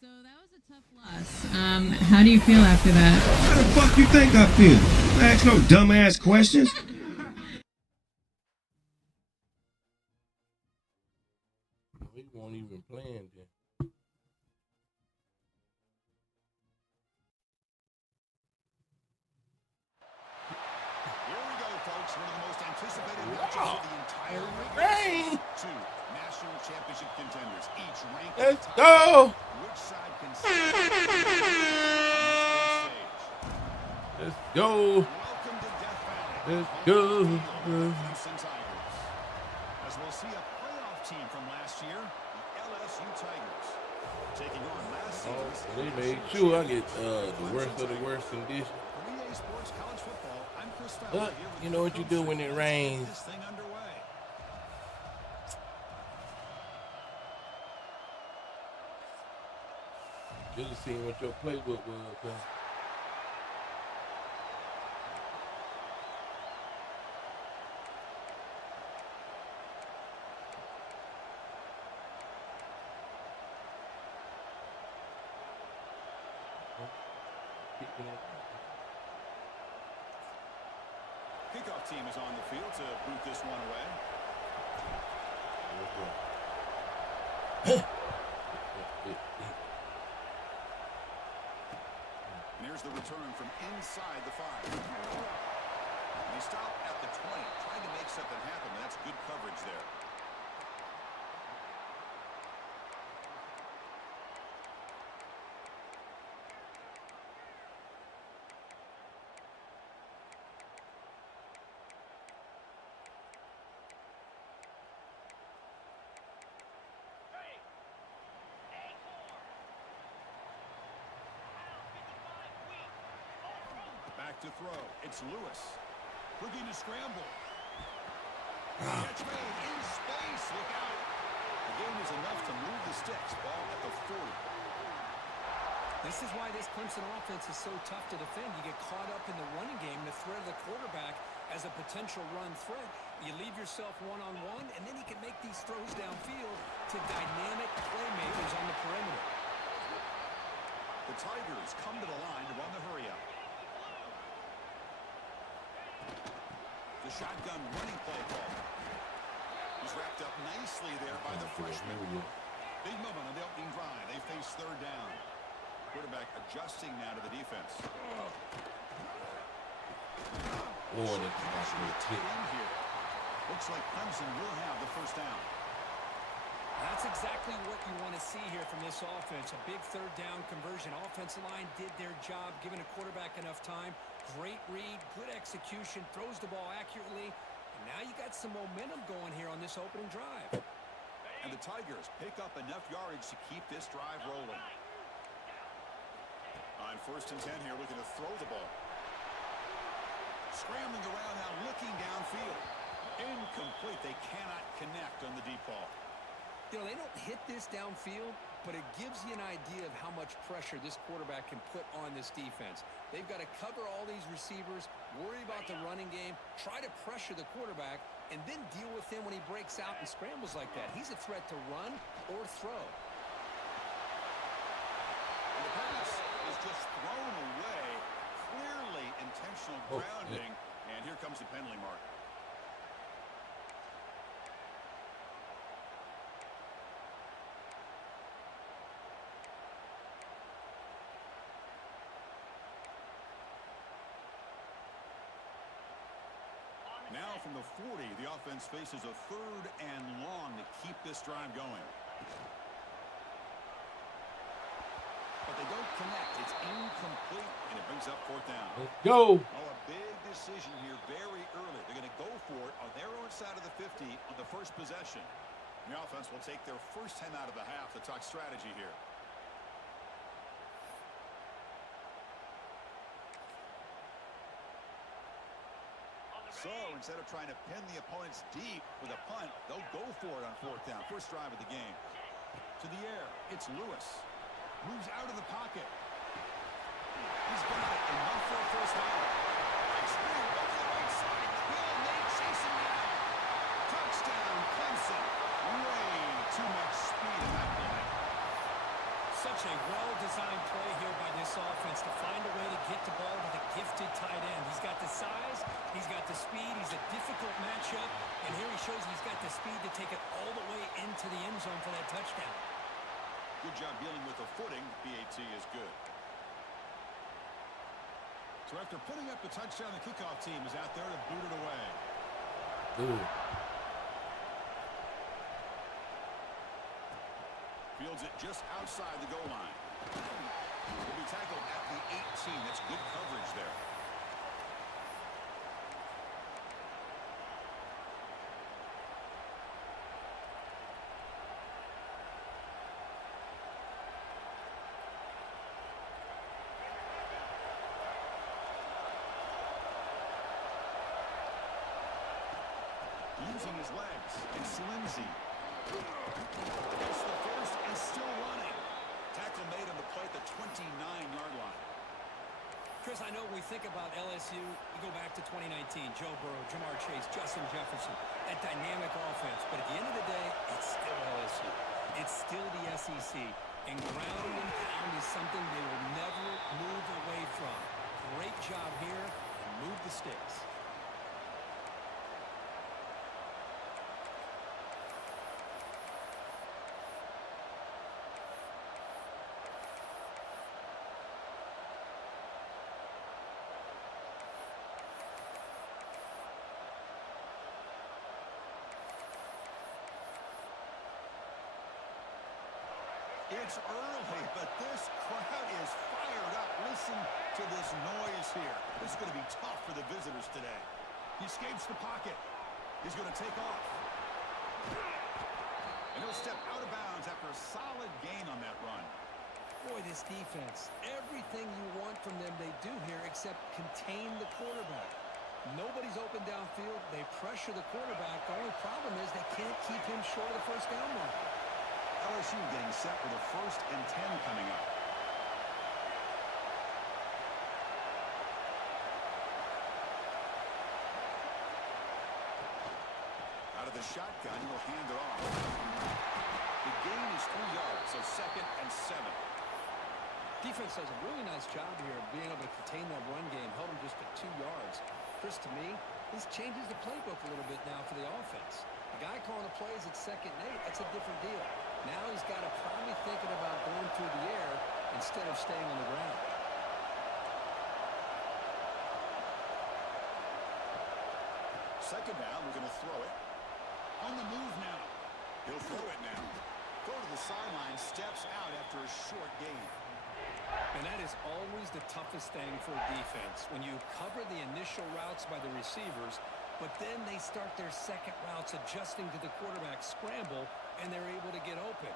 So that was a tough loss. How do you feel after that? How the fuck you think I feel? Ask no dumbass questions. We won't even plan then. Here we go, folks. One of the most anticipated matches of the entire regular season. Two national championship contenders, each ranked. Let's go. Which side can stand on this big stage? Let's go. Welcome to Death Valley. Let's go. Clemson Tigers. As we'll see a playoff team from last year, the LSU Tigers, taking on last season's. They made sure I get the worst of the worst condition. For EA Sports College Football, I'm Chris Fowler But here with you know what you do when it rains. this thing underway. Just seeing what your playbook was. Huh? Kickoff team is on the field to boot this one away. And here's the return from inside the 5. And they stop at the 20, trying to make something happen. That's good coverage there. Back to throw. It's Lewis. Looking to scramble. Catch made in space. Look out. The game is enough to move the sticks. Ball at the 40. This is why this Clemson offense is so tough to defend. You get caught up in the running game, the threat of the quarterback as a potential run threat. You leave yourself one-on-one, and then you can make these throws downfield to dynamic playmakers on the perimeter. The Tigers come to the line to run the hurry-up. The shotgun running play call. He's wrapped up nicely there by the freshman. Big moment on the opening drive. They face third down. Quarterback adjusting now to the defense. Looks like Clemson will have the first down. That's exactly what you want to see here from this offense. A big third down conversion. Offensive line did their job, giving a quarterback enough time. Great read, good execution, throws the ball accurately. And now you got some momentum going here on this opening drive. And the Tigers pick up enough yardage to keep this drive rolling. On first and 10 here, looking to throw the ball. Scrambling around now, looking downfield. Incomplete. They cannot connect on the deep ball. You know, they don't hit this downfield, but it gives you an idea of how much pressure this quarterback can put on this defense. They've got to cover all these receivers, worry about the running game, try to pressure the quarterback, and then deal with him when he breaks out and scrambles like that. He's a threat to run or throw. And the pass is just thrown away. Clearly intentional grounding. And here comes the penalty mark. Now from the 40, the offense faces a third and long to keep this drive going. But they don't connect. It's incomplete, and it brings up fourth down. Let's go. Oh, a big decision here very early. They're going to go for it on their own side of the 50 on the first possession. The offense will take their first 10 out of the half to talk strategy here. So instead of trying to pin the opponents deep with a punt, they'll go for it on fourth down. First drive of the game. To the air, it's Lewis. Moves out of the pocket. He's got it. Enough for a first down. Over the right side. Will Nate chasing down. Touchdown, Clemson. Way too much speed in that play. Such Such a well-designed play here by this offense to find a way to get the ball to the gifted tight end. He's got the size, he's got the speed, he's a difficult matchup, and here he shows he's got the speed to take it all the way into the end zone for that touchdown. Good job dealing with the footing. PAT is good. So after putting up the touchdown, the kickoff team is out there to boot it away. Ooh. Fields it just outside the goal line. Will be tackled at the 18. That's good coverage there. Using his legs, it's Lindsay. Gets the first and still running. Tackle made on the play at the 29-yard line. Chris, I know when we think about LSU, we go back to 2019, Joe Burrow, Jamar Chase, Justin Jefferson, that dynamic offense. But at the end of the day, it's still LSU. It's still the SEC. And ground and pound is something they will never move away from. Great job here, and move the sticks. It's early, but this crowd is fired up. Listen to this noise here. This is going to be tough for the visitors today. He escapes the pocket. He's going to take off. And he'll step out of bounds after a solid gain on that run. Boy, this defense, everything you want from them they do here except contain the quarterback. Nobody's open downfield. They pressure the quarterback. The only problem is they can't keep him short of the first down mark. LSU getting set with a 1st and 10 coming up. Out of the shotgun, he'll hand it off. The gain is 3 yards, so 2nd and 7. Defense does a really nice job here of being able to contain that run game, held him just at 2 yards. Chris, to me, this changes the playbook a little bit now for the offense. The guy calling the plays at 2nd and 8, that's a different deal. Now he's got to probably thinking about going through the air instead of staying on the ground. Second down, we're going to throw it. On the move now. He'll throw it now. Go to the sideline, steps out after a short gain. And that is always the toughest thing for a defense. When you cover the initial routes by the receivers, but then they start their second routes adjusting to the quarterback scramble, and they're able to get open.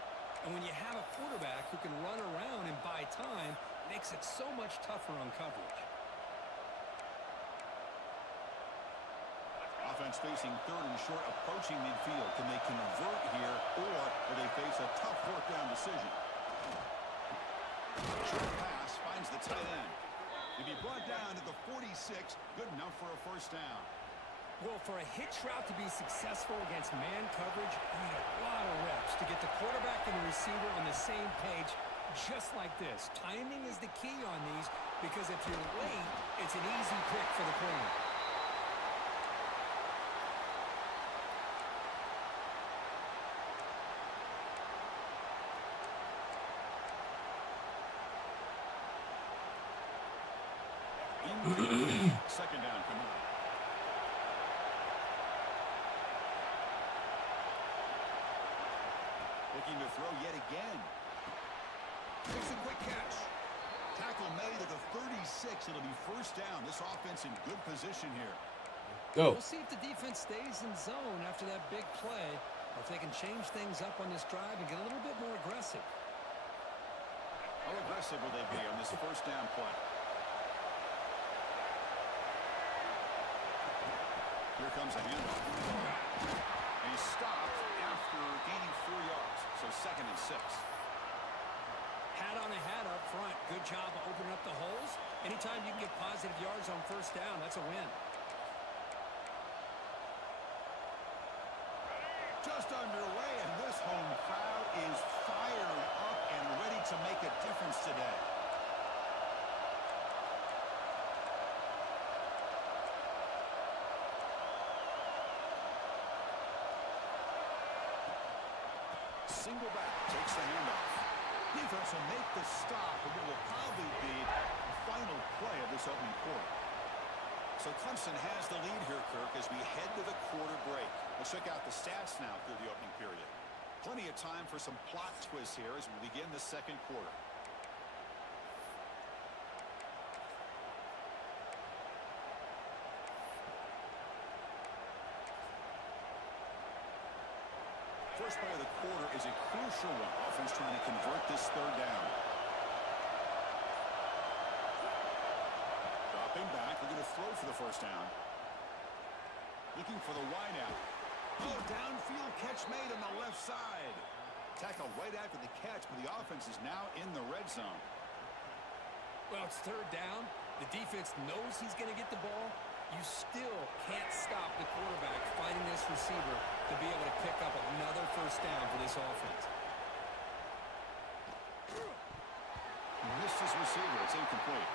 And when you have a quarterback who can run around and buy time, it makes it so much tougher on coverage. Offense facing 3rd and short, approaching midfield. Can they convert here, or will they face a tough 4th down decision? Short pass finds the tight end. He'll be brought down to the 46. Good enough for a 1st down. Well, for a hitch route to be successful against man coverage, you need a lot of reps to get the quarterback and the receiver on the same page, just like this. Timing is the key on these, because if you're late, it's an easy pick for the corner. Second down coming up. Looking to throw yet again. Makes a quick catch. Tackle made at the 36. It'll be 1st down. This offense in good position here. Go. We'll see if the defense stays in zone after that big play, or if they can change things up on this drive and get a little bit more aggressive. How aggressive will they be on this 1st down play? Here comes a handoff. And he's stopped after gaining 4 yards. So 2nd and 6. Hat on the hat up front. Good job of opening up the holes. Anytime you can get positive yards on 1st down, that's a win. Just underway, and this home crowd is fired up and ready to make a difference today. Single back, takes the handoff. Defense will make the stop, and it will probably be the final play of this opening quarter. So Clemson has the lead here, Kirk, as we head to the quarter break. Let's check out the stats now through the opening period. Plenty of time for some plot twists here as we begin the second quarter. First play of the quarter is a crucial one. Offense trying to convert this third down. Dropping back, looking to throw for the first down. Looking for the wide out. Oh, downfield catch made on the left side. Tackled right after the catch, but the offense is now in the red zone. Well, it's third down. The defense knows he's going to get the ball. You still can't stop the quarterback finding this receiver to be able to pick up another first down for this offense. Missed his receiver. It's incomplete.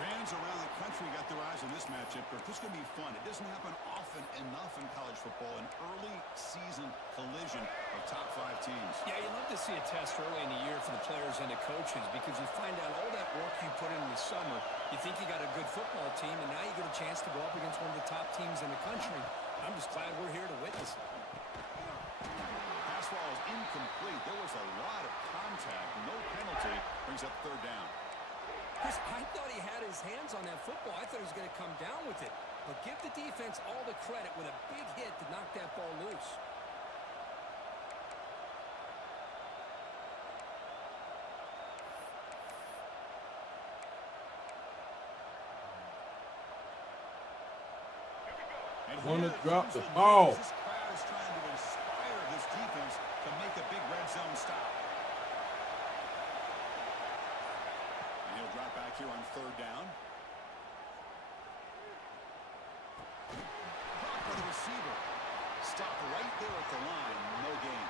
Fans around the country got their eyes on this matchup. This is going to be fun. It doesn't happen often enough in college football, an early season collision of top 5 teams. Yeah, you love to see a test early in the year for the players and the coaches because you find out all that work you put in the summer. You think you got a good football team, and now you get a chance to go up against one of the top teams in the country. I'm just glad we're here to witness it. Pass ball is incomplete. There was a lot of contact. No penalty. Brings up third down. Chris, I thought he had his hands on that football. I thought he was going to come down with it. But give the defense all the credit with a big hit to knock that ball loose. Want to drop the ball. This crowd is trying to inspire this defense to make a big red zone stop. And he'll drop back here on third down. Caught by the receiver. Stop right there at the line. No gain.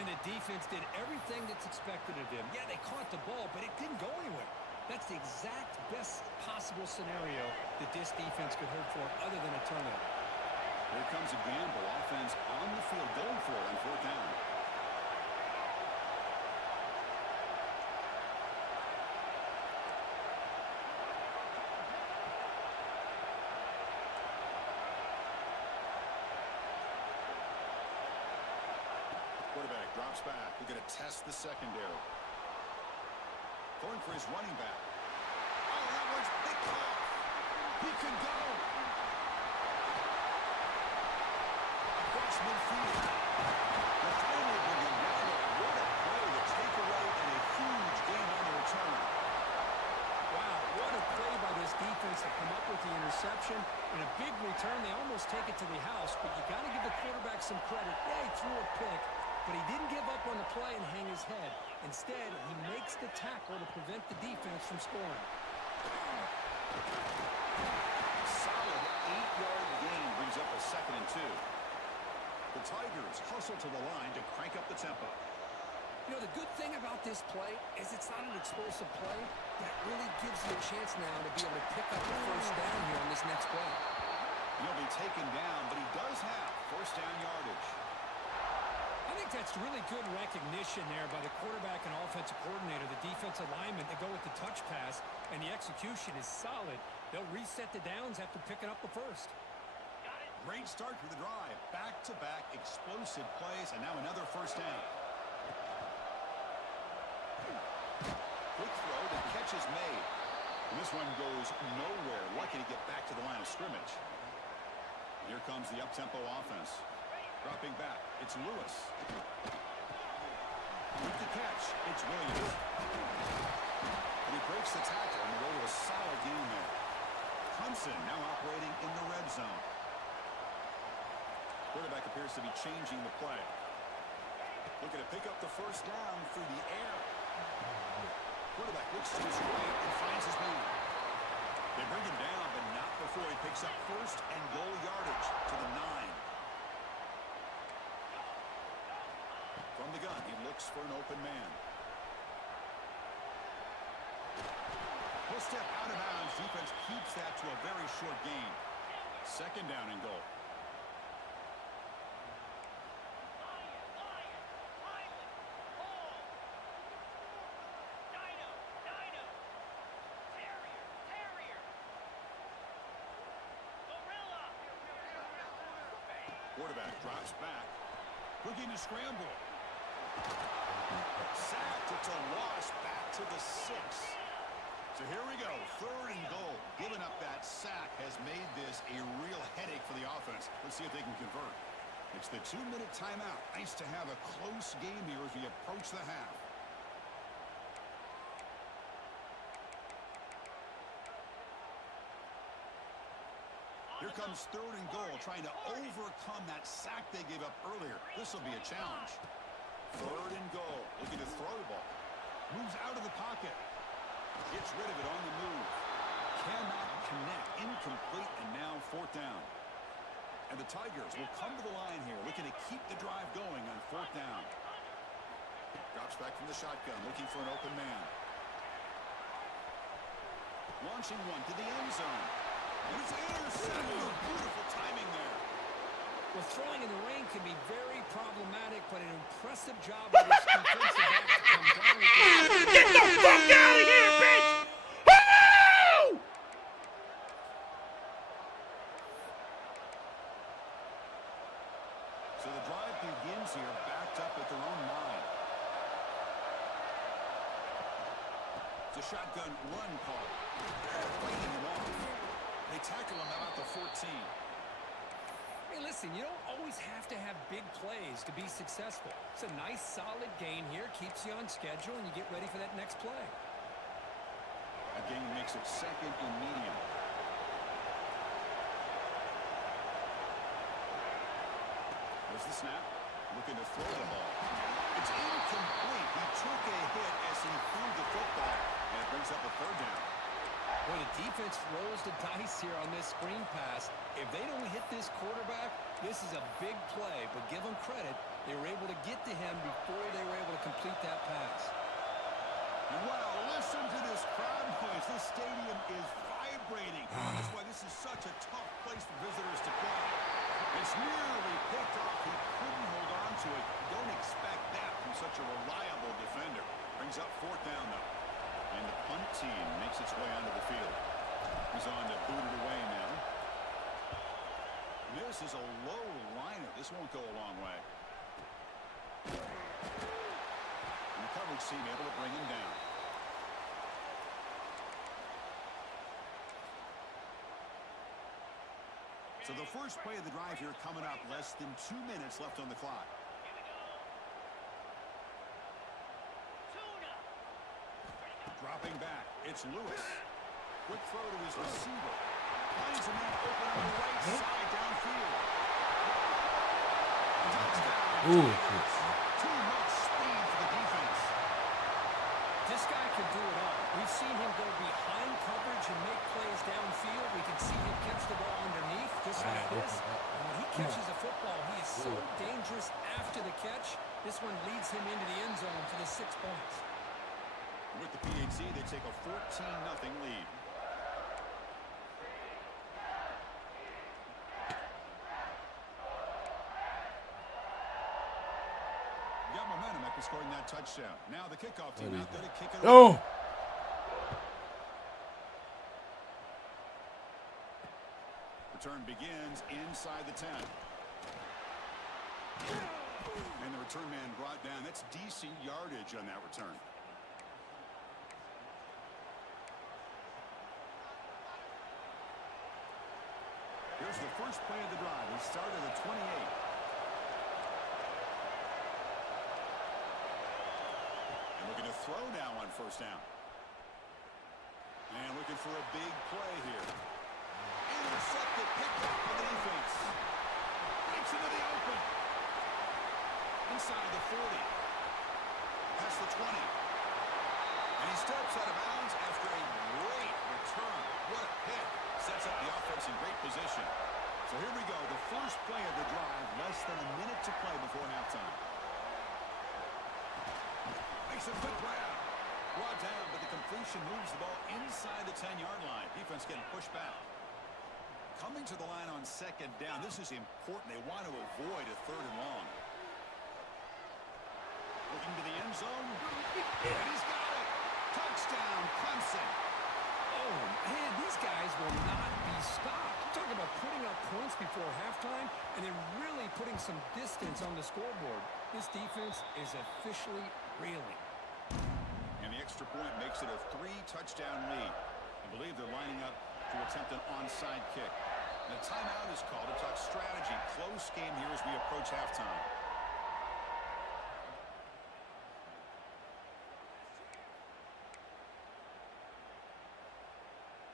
And the defense did everything that's expected of them. Yeah, they caught the ball, but it didn't go anywhere. That's the exact best possible scenario that this defense could hope for other than a turnover. Here comes a gamble. Offense on the field going for it on fourth down. Quarterback drops back. We're going to test the secondary. Going for his running back. Oh, that one's picked off. He can go. Across midfield. The finally bring him down. What a play to take away and a huge gain on the return. Wow, what a play by this defense to come up with the interception. And a big return. They almost take it to the house, but you got to give the quarterback some credit. Yeah, he threw a pick, but he didn't give up on the play and hang his head. Instead, he makes the tackle to prevent the defense from scoring. Solid 8-yard gain brings up a 2nd and 2. The Tigers hustle to the line to crank up the tempo. You know, the good thing about this play is it's not an explosive play, but it really gives you a chance now to be able to pick up the first down here on this next play. He'll be taken down, but he does have first down yardage. I think that's really good recognition there by the quarterback and offensive coordinator, the defensive lineman to go with the touch pass, and the execution is solid. They'll reset the downs after picking up the first. Great start for the drive. Back-to-back explosive plays, and now another first down. Quick throw, the catch is made. And this one goes nowhere. Lucky to get back to the line of scrimmage. Here comes the up-tempo offense. Dropping back, it's Lewis. With the catch, it's Williams. And he breaks the tackle and roll a solid game there. Clemson now operating in the red zone. Quarterback appears to be changing the play. Looking to pick up the first down through the air. Quarterback looks to his right and finds his man. They bring him down, but not before he picks up first and goal yardage to the 9. From the gun, he looks for an open man. He'll step out of bounds. Defense keeps that to a very short gain. Second down and goal. Quarterback drops back. Looking to scramble. Sacked. It's a loss back to the 6. So here we go. 3rd and goal. Giving up that sack has made this a real headache for the offense. Let's see if they can convert. It's the 2-minute timeout. Nice to have a close game here as we approach the half. Here comes 3rd and goal, trying to overcome that sack they gave up earlier. This will be a challenge. 3rd and goal, looking to throw the ball. Moves out of the pocket. Gets rid of it on the move. Cannot connect. Incomplete, and now 4th down. And the Tigers will come to the line here, looking to keep the drive going on 4th down. Drops back from the shotgun, looking for an open man. Launching one to the end zone. And it's intercepted. Beautiful timing there. Well, throwing in the rain can be very problematic, but an impressive job by this defensive back to come down with this. Get the fuck out of here, bitch! Woo! So the drive begins here, backed up at their own line. It's a shotgun run call. Fighting him off. They tackle him about the 14. Hey, listen, you don't always have to have big plays to be successful. It's a nice, solid gain here. Keeps you on schedule, and you get ready for that next play. That gain makes it 2nd and medium. There's the snap. Looking to throw the ball. It's incomplete. He took a hit as he threw the football, and it brings up a 3rd down. Boy, the defense rolls the dice here on this screen pass. If they don't hit this quarterback, this is a big play. But give them credit, they were able to get to him before they were able to complete that pass. And wow, listen to this crowd noise. This stadium is vibrating. That's why this is such a tough place for visitors to play. It's nearly picked off. He couldn't hold on to it. Don't expect that from such a reliable defender. Brings up 4th down, though. And the punt team makes its way onto the field. He's on to boot it away now. This is a low liner. This won't go a long way. And the coverage team able to bring him down. So the first play of the drive here coming up. Less than 2 minutes left on the clock. Dropping back, it's Lewis. Quick throw to his receiver. Finds a man open on the right side downfield. Touchdown. Too much speed for the defense. This guy can do it all. We've seen him go behind coverage and make plays downfield. We can see him catch the ball underneath, just like this. And when he catches a football, he is so dangerous after the catch. This one leads him into the end zone for the 6 points. With the PAT, they take a 14-0 lead. Got momentum after scoring that touchdown. Now the kickoff team out there to kick it Oh! Return begins inside the 10. And the return man brought down. That's decent yardage on that return. Here's the first play of the drive. He started at 28. And looking to throw now on 1st down. And looking for a big play here. Intercepted, picked up by the defense. Breaks into the open. Inside the 40. Past the 20. And he steps out of bounds after a great return. What a pick. Sets up the offense in great position. So here we go. The first play of the drive. Less than a minute to play before halftime. Makes a quick grab. Brought down, but the completion moves the ball inside the 10-yard line. Defense getting pushed back. Coming to the line on second down. This is important. They want to avoid a 3rd and long. Looking to the end zone. And he's got it. Touchdown, Clemson. Oh, man, these guys will not be stopped. I'm talking about putting up points before halftime and then really putting some distance on the scoreboard. This defense is officially reeling. And the extra point makes it a 3-touchdown lead. I believe they're lining up to attempt an onside kick. And a timeout is called to talk strategy. Close game here as we approach halftime.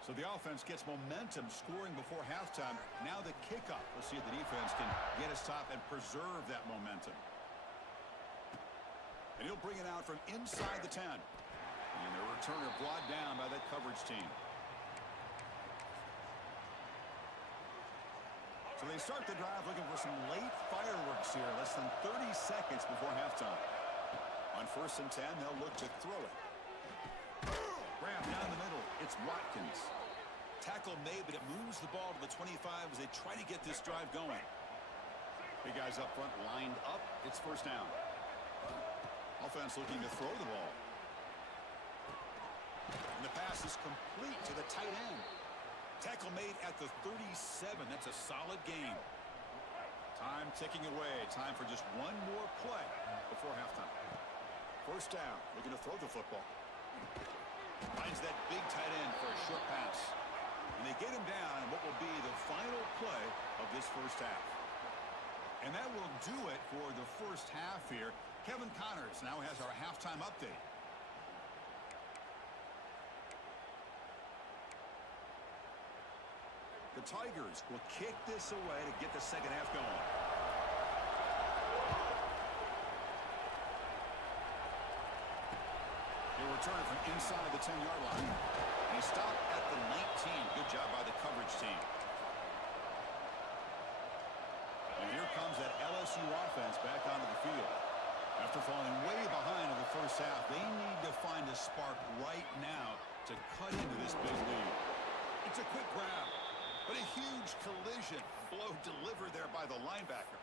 So the offense gets momentum scoring before halftime. Now the kickoff. We'll see if the defense can get a stop and preserve that momentum. And he'll bring it out from inside the 10. And the returner brought down by that coverage team. So they start the drive looking for some late fireworks here. Less than 30 seconds before halftime. On 1st and 10, they'll look to throw it. Grab down the middle. It's Watkins. Tackle made, but it moves the ball to the 25 as they try to get this drive going. Big guys up front lined up. It's 1st down. Offense looking to throw the ball. And the pass is complete to the tight end. Tackle made at the 37. That's a solid gain. Time ticking away. Time for just one more play before halftime. 1st down. Looking to throw the football. Finds that big tight end for a short pass. And they get him down in what will be the final play of this 1st half. And that will do it for the 1st half here. Kevin Connors now has our halftime update. The Tigers will kick this away to get the 2nd half going. He'll return it from inside the 10-yard line. And he stopped at the 19. Good job by the coverage team. And here comes that LSU offense back onto the field. After falling way behind in the 1st half, they need to find a spark right now to cut into this big lead. It's a quick grab, but a huge collision. Blow delivered there by the linebacker.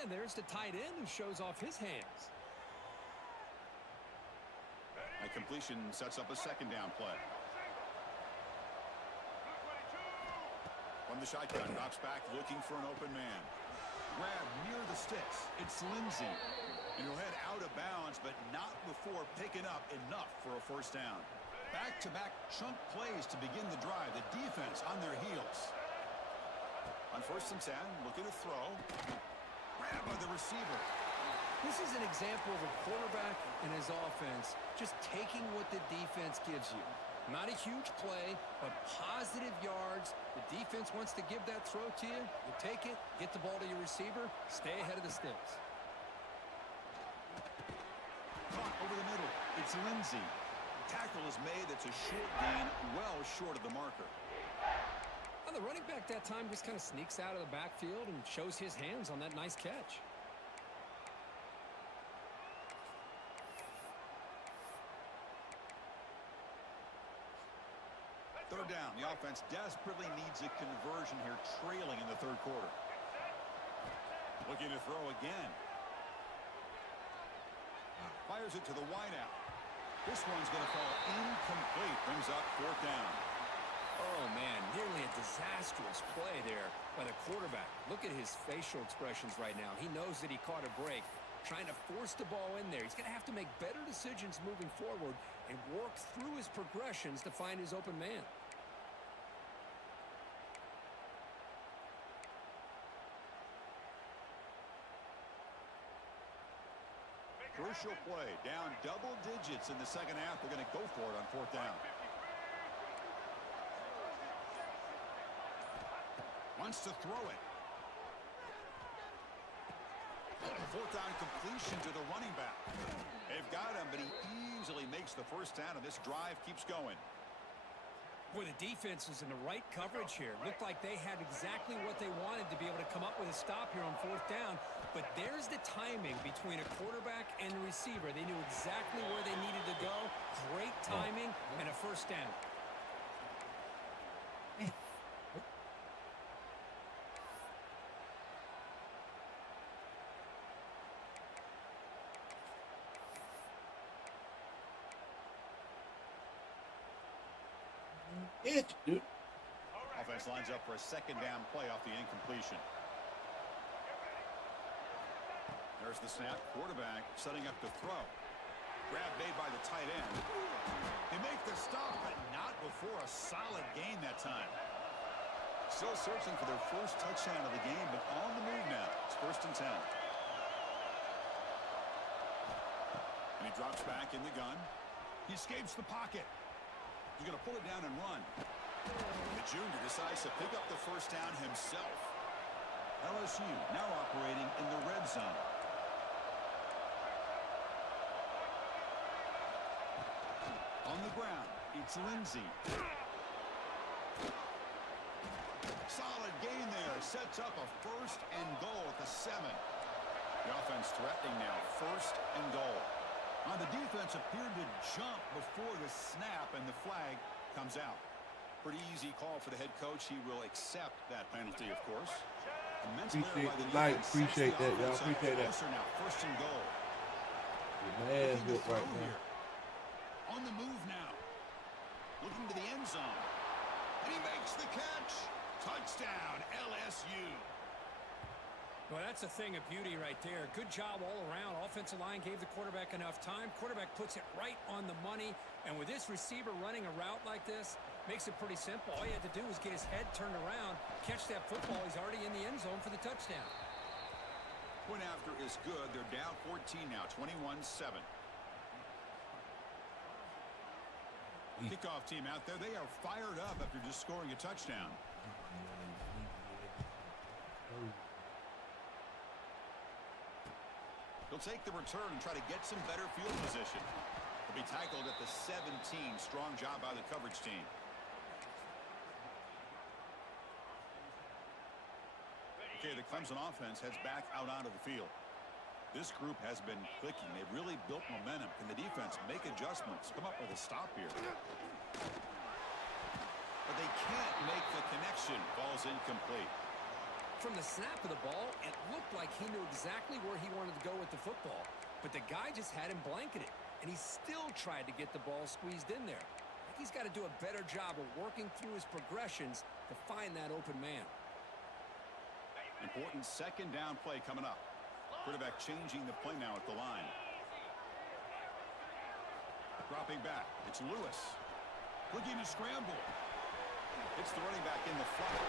And there's the tight end who shows off his hands. That completion sets up a 2nd down play. From the shotgun, drops back looking for an open man. Grab near the sticks. It's Lindsey. And he'll head out of bounds, but not before picking up enough for a 1st down. Back-to-back chunk plays to begin the drive. The defense on their heels. On 1st and 10, looking to throw. Grab by the receiver. This is an example of a quarterback and his offense just taking what the defense gives you. Not a huge play, but positive yards. The defense wants to give that throw to you. You take it, get the ball to your receiver, stay ahead of the sticks. Caught over the middle. It's Lindsey. Tackle is made. That's a short gain, well short of the marker. Well, the running back that time just kind of sneaks out of the backfield and shows his hands on that nice catch. 3rd down. The offense desperately needs a conversion here, trailing in the 3rd quarter. Looking to throw again. Fires it to the wideout. This one's going to fall incomplete. Brings up 4th down. Oh, man, nearly a disastrous play there by the quarterback. Look at his facial expressions right now. He knows that he caught a break, trying to force the ball in there. He's going to have to make better decisions moving forward and work through his progressions to find his open man. Crucial play. Down double digits in the 2nd half. They're going to go for it on 4th down. Wants to throw it. 4th down completion to the running back. They've got him, but he easily makes the 1st down, and this drive keeps going. Boy, the defense was in the right coverage here. Looked like they had exactly what they wanted to be able to come up with a stop here on 4th down. But there's the timing between a quarterback and the receiver. They knew exactly where they needed to go. Great timing and a 1st down. It's dude. Offense lines up for a 2nd down play off the incompletion. There's the snap. Quarterback setting up to throw. Grab made by the tight end. They make the stop, but not before a solid gain that time. Still searching for their first touchdown of the game, but on the move now. It's 1st and 10. And he drops back in the gun. He escapes the pocket. He's going to pull it down and run. The junior decides to pick up the 1st down himself. LSU now operating in the red zone. On the ground, it's Lindsey. Solid gain there. Sets up a 1st and goal at the 7. The offense threatening now. 1st and goal. On the defense appeared to jump before the snap, and the flag comes out. Pretty easy call for the head coach. He will accept that penalty, of course. Appreciate the night. Appreciate that, y'all. Appreciate that. Now, 1st and goal. Get my ass whipped right now. On the move now. Looking to the end zone. And he makes the catch. Touchdown, LSU. Well, that's a thing of beauty right there. Good job all around. Offensive line gave the quarterback enough time. Quarterback puts it right on the money. And with this receiver running a route like this, makes it pretty simple. All you had to do was get his head turned around, catch that football. He's already in the end zone for the touchdown. Point after is good. They're down 14 now, 21-7. Kickoff team out there. They are fired up after just scoring a touchdown. He'll take the return and try to get some better field position. He'll be tackled at the 17. Strong job by the coverage team. Okay, the Clemson offense heads back out onto the field. This group has been clicking. They've really built momentum. Can the defense make adjustments? Come up with a stop here. But they can't make the connection. Ball's incomplete. From the snap of the ball, it looked like he knew exactly where he wanted to go with the football. But the guy just had him blanketed. And he still tried to get the ball squeezed in there. I think he's got to do a better job of working through his progressions to find that open man. Important 2nd down play coming up. Quarterback changing the play now at the line. Dropping back. It's Lewis. Looking to scramble. It's the running back in the flat.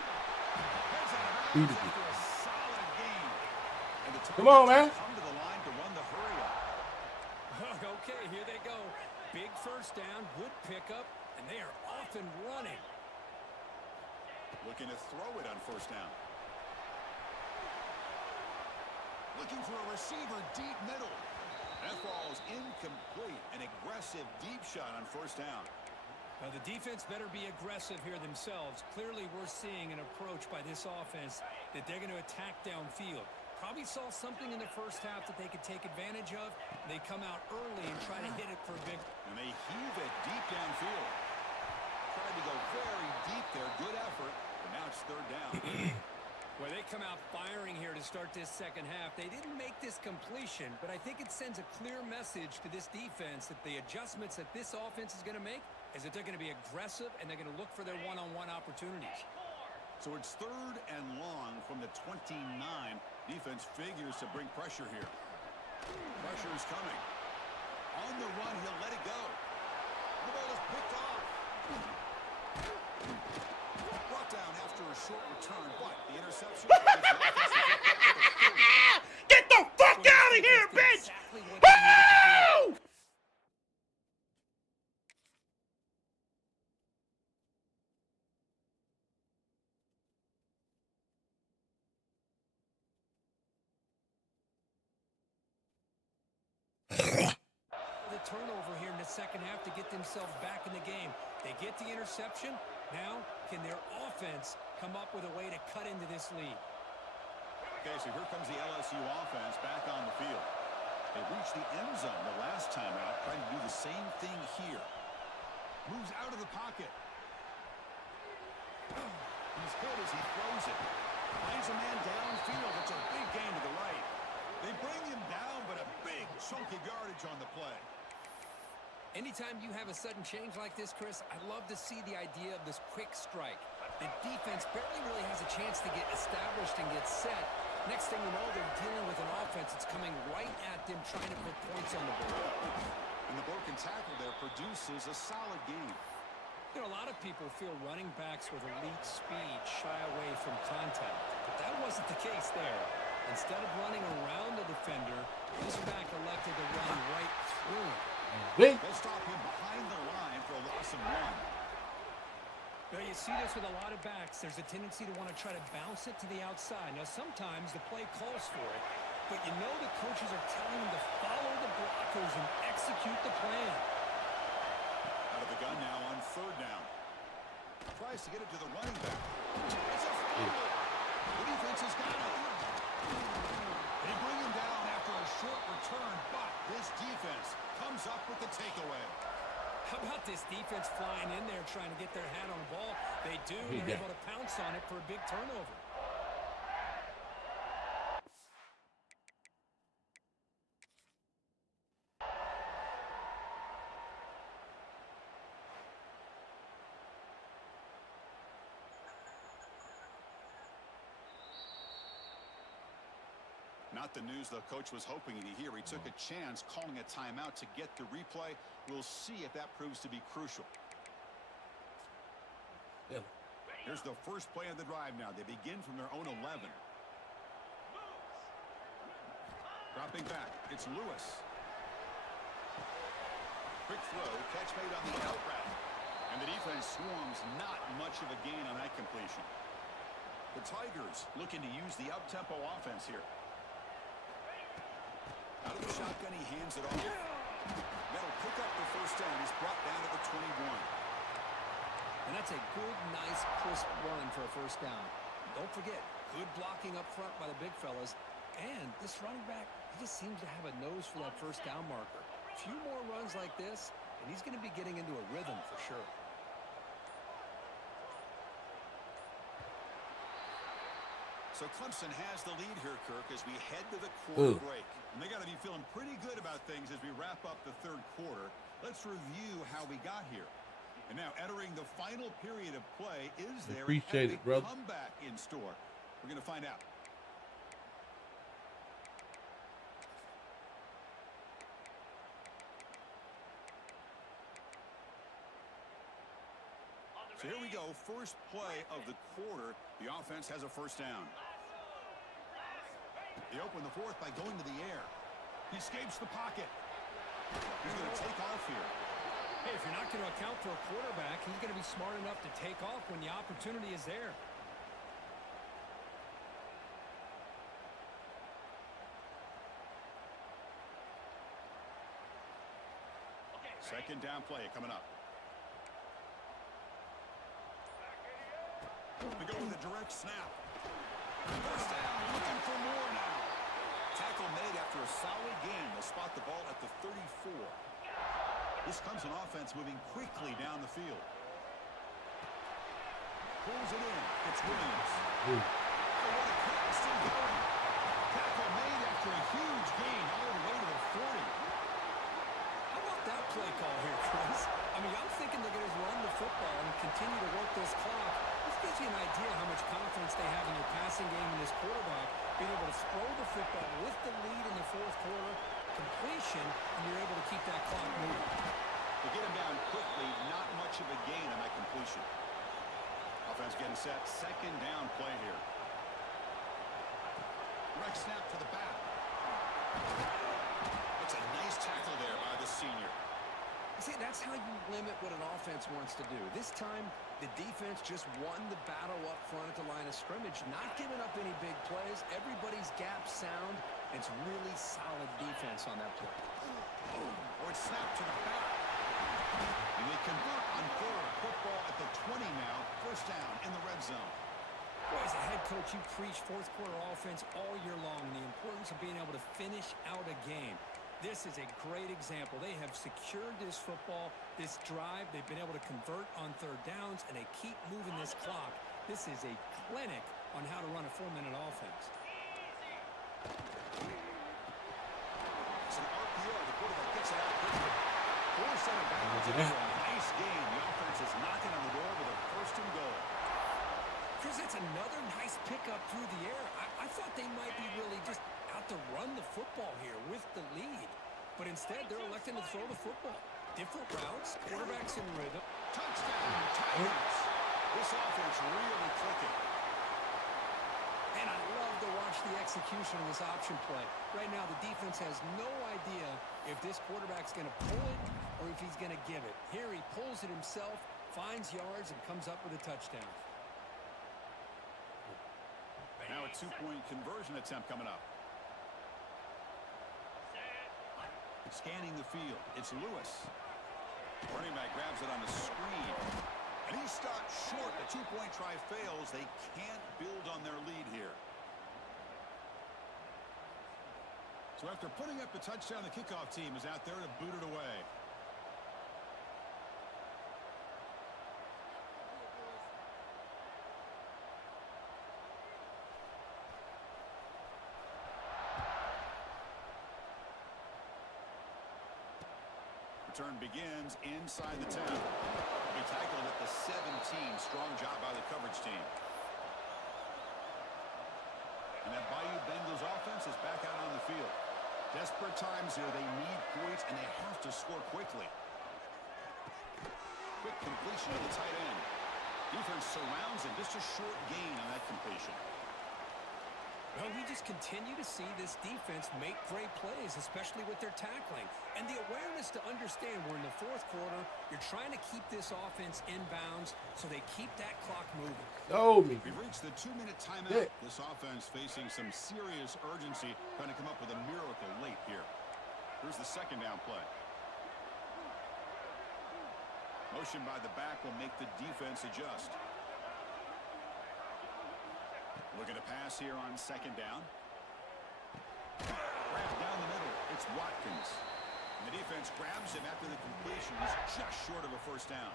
After a solid game. And the Come on, man. Come to the line to run the hurry up. Okay, here they go. Big 1st down, good pickup, and they are off and running. Looking to throw it on 1st down. Looking for a receiver deep middle. That ball's incomplete. An aggressive deep shot on 1st down. Now the defense better be aggressive here themselves. Clearly we're seeing an approach by this offense that they're going to attack downfield. Probably saw something in the 1st half that they could take advantage of. They come out early and try to hit it for a big... And they heave it deep downfield. Tried to go very deep there. Good effort. But now it's 3rd down. Well, they come out firing here to start this 2nd half. They didn't make this completion, but I think it sends a clear message to this defense that the adjustments that this offense is going to make is that they're going to be aggressive and they're going to look for their one-on-one opportunities. So it's 3rd and long from the 29. Defense figures to bring pressure here. Pressure is coming. On the run, he'll let it go. The ball is picked off. Brought down after a short return, but the interception. Get the fuck out of here, bitch! Woo! The turnover here in the 2nd half to get themselves back in the game. They get the interception, Now, can their offense come up with a way to cut into this lead? Okay, so here comes the LSU offense back on the field. They reached the end zone the last time out, trying to do the same thing here. Moves out of the pocket. He's hit as he throws it. Finds a man downfield. It's a big gain to the right. They bring him down, but a big chunk of yardage on the play. Anytime you have a sudden change like this, Chris, I love to see the idea of this quick strike. The defense barely really has a chance to get established and get set. Next thing you know, they're dealing with an offense that's coming right at them, trying to put points on the board. And the broken tackle there produces a solid game. You know, a lot of people feel running backs with elite speed shy away from contact, but that wasn't the case there. Instead of running around the defender, this back elected to run right through him. They'll stop him behind the line for a loss of 1. Now, you see this with a lot of backs. There's a tendency to want to try to bounce it to the outside. Now, sometimes the play calls for it, but you know the coaches are telling them to follow the blockers and execute the plan. Out of the gun now on 3rd down. Tries to get it to the running back. It's a fumble. The defense has got it. They bring him down after a short return, but this defense comes up with the takeaway. How about this defense flying in there trying to get their hand on the ball? They do. They're able to pounce on it for a big turnover. Not the news the coach was hoping to hear. He took a chance calling a timeout to get the replay. We'll see if that proves to be crucial. Here's the first play of the drive now. They begin from their own 11. Dropping back. It's Lewis. Quick throw. Catch made on the out route. And the defense swarms. Not much of a gain on that completion. The Tigers looking to use the up-tempo offense here. Out of the shotgun, he hands it off. That'll pick up the first down. He's brought down to the 21. And that's a good, nice, crisp run for a first down. Don't forget, good blocking up front by the big fellas. And this running back, he just seems to have a nose for that first down marker. A few more runs like this, and he's going to be getting into a rhythm for sure. So Clemson has the lead here, Kirk, as we head to the quarter break. And they got to be feeling pretty good about things as we wrap up the 3rd quarter. Let's review how we got here. And now entering the final period of play, is there Appreciate it, brother. Comeback in store? We're going to find out. So here we go, first play of the quarter. The offense has a first down. They open the 4th by going to the air. He escapes the pocket. He's going to take off here. Hey, if you're not going to account for a quarterback, he's going to be smart enough to take off when the opportunity is there. Second down play coming up. We go with a direct snap. First down, looking for more now. Tackle made after a solid gain. They'll spot the ball at the 34. This comes an offense moving quickly down the field. Pulls it in. It's Williams. Oh, what a kick. Still going. Tackle made after a huge gain all the way to the 40. How about that play call here, Chris? I mean, I'm thinking they're going to run the football and continue to work this clock. This gives you an idea how much confidence they have in their passing game and this quarterback being able to throw the football with the lead in the 4th quarter, completion, and you're able to keep that clock moving. They get him down quickly, not much of a gain on that completion. Offense getting set, second down play here. Direct snap to the back. It's a nice tackle there by the senior. See, that's how you limit what an offense wants to do. This time, the defense just won the battle up front at the line of scrimmage, not giving up any big plays. Everybody's gap sound. It's really solid defense on that play. Or it's snapped to the back. And they convert on third. Football at the 20 now. First down in the red zone. Well, as a head coach, you preach fourth quarter offense all year long and the importance of being able to finish out a game. This is a great example. They have secured this football, this drive. They've been able to convert on third downs, and they keep moving this clock. This is a clinic on how to run a 4-minute offense. It's an RPO. The quarterback gets it out quickly. Force out of bounds. Nice game. The offense is knocking on the door with a first and goal. Chris, it's another nice pickup through the air. I thought they might be really just out to run the football here with the lead. But instead, they're electing to throw the football. Different routes, quarterbacks in rhythm. Touchdown, Tigers. This offense really clicking. And I love to watch the execution of this option play. Right now, the defense has no idea if this quarterback's going to pull it or if he's going to give it. Here he pulls it himself, finds yards, and comes up with a touchdown. Now a two-point conversion attempt coming up. Scanning the field. It's Lewis. Running back grabs it on the screen. And he stopped short. The two-point try fails. They can't build on their lead here. So after putting up the touchdown, the kickoff team is out there to boot it away. Return begins inside the 10. He tackled at the 17. Strong job by the coverage team. And that Bayou Bengals offense is back out on the field. Desperate times here. They need points, and they have to score quickly. Quick completion of the tight end. Defense surrounds him. Just a short gain on that completion. Well, we just continue to see this defense make great plays, especially with their tackling. And the awareness to understand we're in the fourth quarter, you're trying to keep this offense in bounds so they keep that clock moving. We've reached the 2-minute timeout. This offense facing some serious urgency, trying to come up with a miracle late here. Here's the second down play. Motion by the back will make the defense adjust. Looking to pass here on second down. Grab down the middle. It's Watkins. And the defense grabs him after the completion. He's just short of a first down.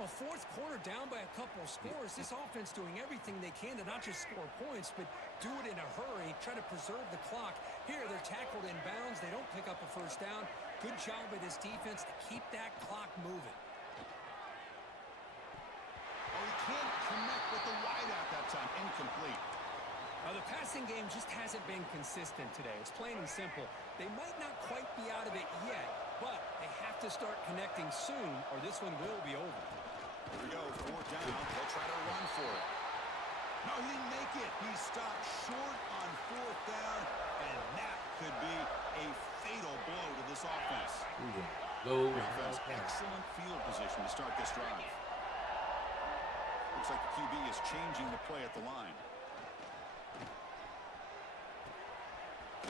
Well, fourth quarter down by a couple of scores. This offense doing everything they can to not just score points, but do it in a hurry, try to preserve the clock. Here, they're tackled in bounds. They don't pick up a first down. Good job by this defense to keep that clock moving. Oh, he can't connect with the wideout that time. Incomplete. Now, the passing game just hasn't been consistent today. It's plain and simple. They might not quite be out of it yet, but they have to start connecting soon, or this one will be over. Here we go, fourth down. They'll try to run for it. No, he didn't make it. He stopped short on fourth down, and that could be a fatal blow to this offense. Defense, excellent field position to start this drive. Looks like the QB is changing the play at the line.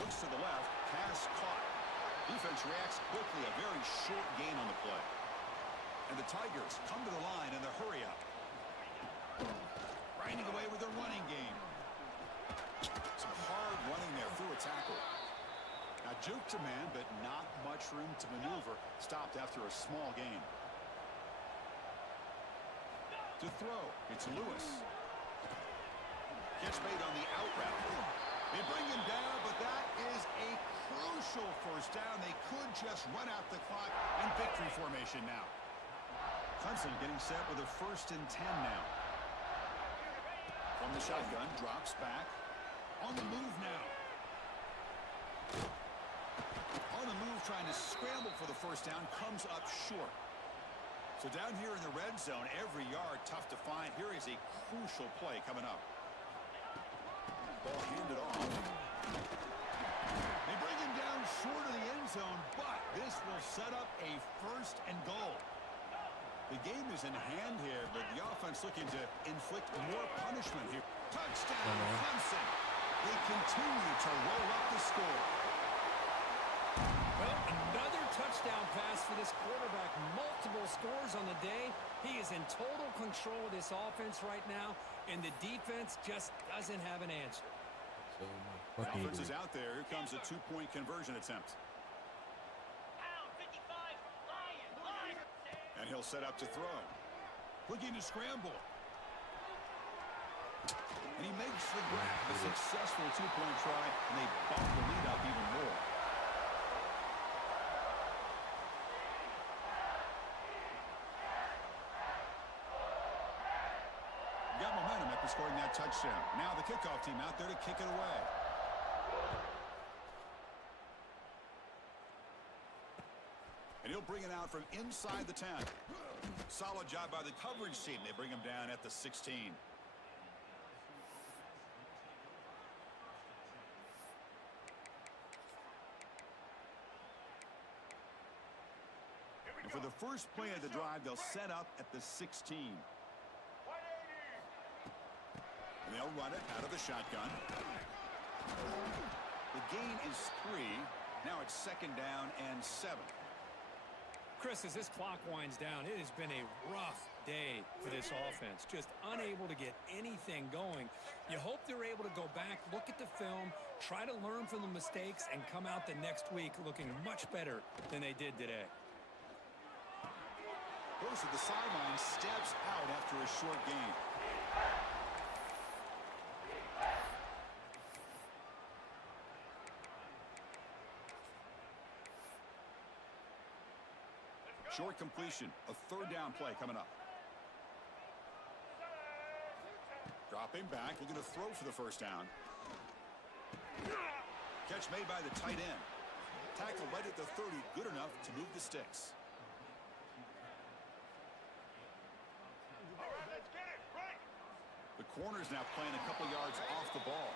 Looks to the left, pass caught. Defense reacts quickly, a very short gain on the play. And the Tigers come to the line in the hurry up. Grinding away with their running game. Some hard running there through a tackle. Now juke to man, but not much room to maneuver. Stopped after a small gain. To throw, it's Lewis. Gets made on the out route. They bring him down, but that is a crucial first down. They could just run out the clock in victory formation now. Clemson getting set with a 1st and 10 now. From the shotgun, drops back. On the move now. On the move, trying to scramble for the first down, comes up short. So down here in the red zone, every yard tough to find. Here is a crucial play coming up. Ball handed off. They bring him down short of the end zone, but this will set up a 1st and goal. The game is in hand here, but the offense looking to inflict more punishment here. Touchdown, Clemson. They continue to roll up the score. Well, another touchdown pass for this quarterback. Multiple scores on the day. He is in total control of this offense right now, and the defense just doesn't have an answer. The offense is out there. Here comes a two-point conversion attempt. And he'll set up to throw. Looking to scramble. And he makes the grab. A successful two-point try, and they bump the lead up even more. Got momentum after scoring that touchdown. Now the kickoff team out there to kick it away. And he'll bring it out from inside the 10. Solid job by the coverage team. They bring him down at the 16. And for the first play of the drive, they'll set up at the 16. And they'll run it out of the shotgun. The gain is 3. Now it's 2nd down and 7. Chris, as this clock winds down, it has been a rough day for this offense. Just unable to get anything going. You hope they're able to go back, look at the film, try to learn from the mistakes, and come out the next week looking much better than they did today. Goes to the sideline, steps out after a short gain. Short completion, a 3rd down play coming up. Dropping back, looking to throw for the 1st down. Catch made by the tight end. Tackle right at the 30, good enough to move the sticks. All right, let's get it, right. The corner's now playing a couple yards off the ball.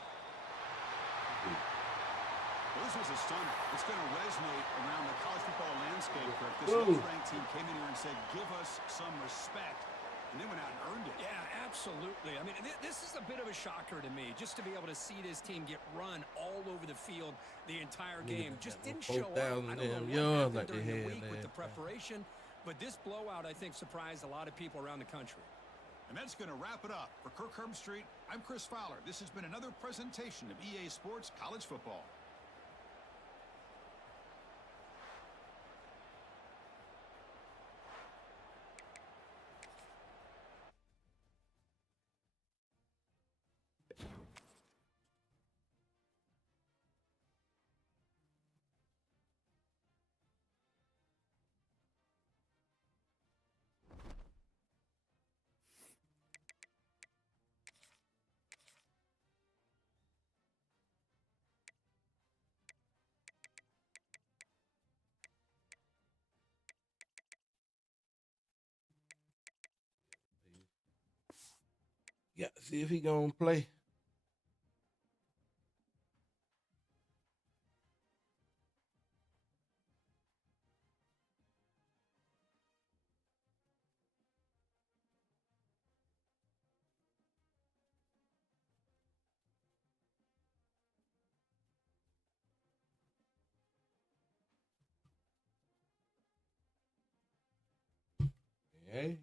Well, this was a stunner. It's going to resonate around the college football landscape. This ranked team came in here and said, give us some respect. And they went out and earned it. Yeah, absolutely. I mean, this is a bit of a shocker to me, just to be able to see this team get run all over the field the entire game. Just didn't show up. I don't know what happened during the week with the preparation, but this blowout, I think, surprised a lot of people around the country. And that's going to wrap it up. For Kirk Street, I'm Chris Fowler. This has been another presentation of EA Sports College Football. Yeah, see if he gonna play. Hey.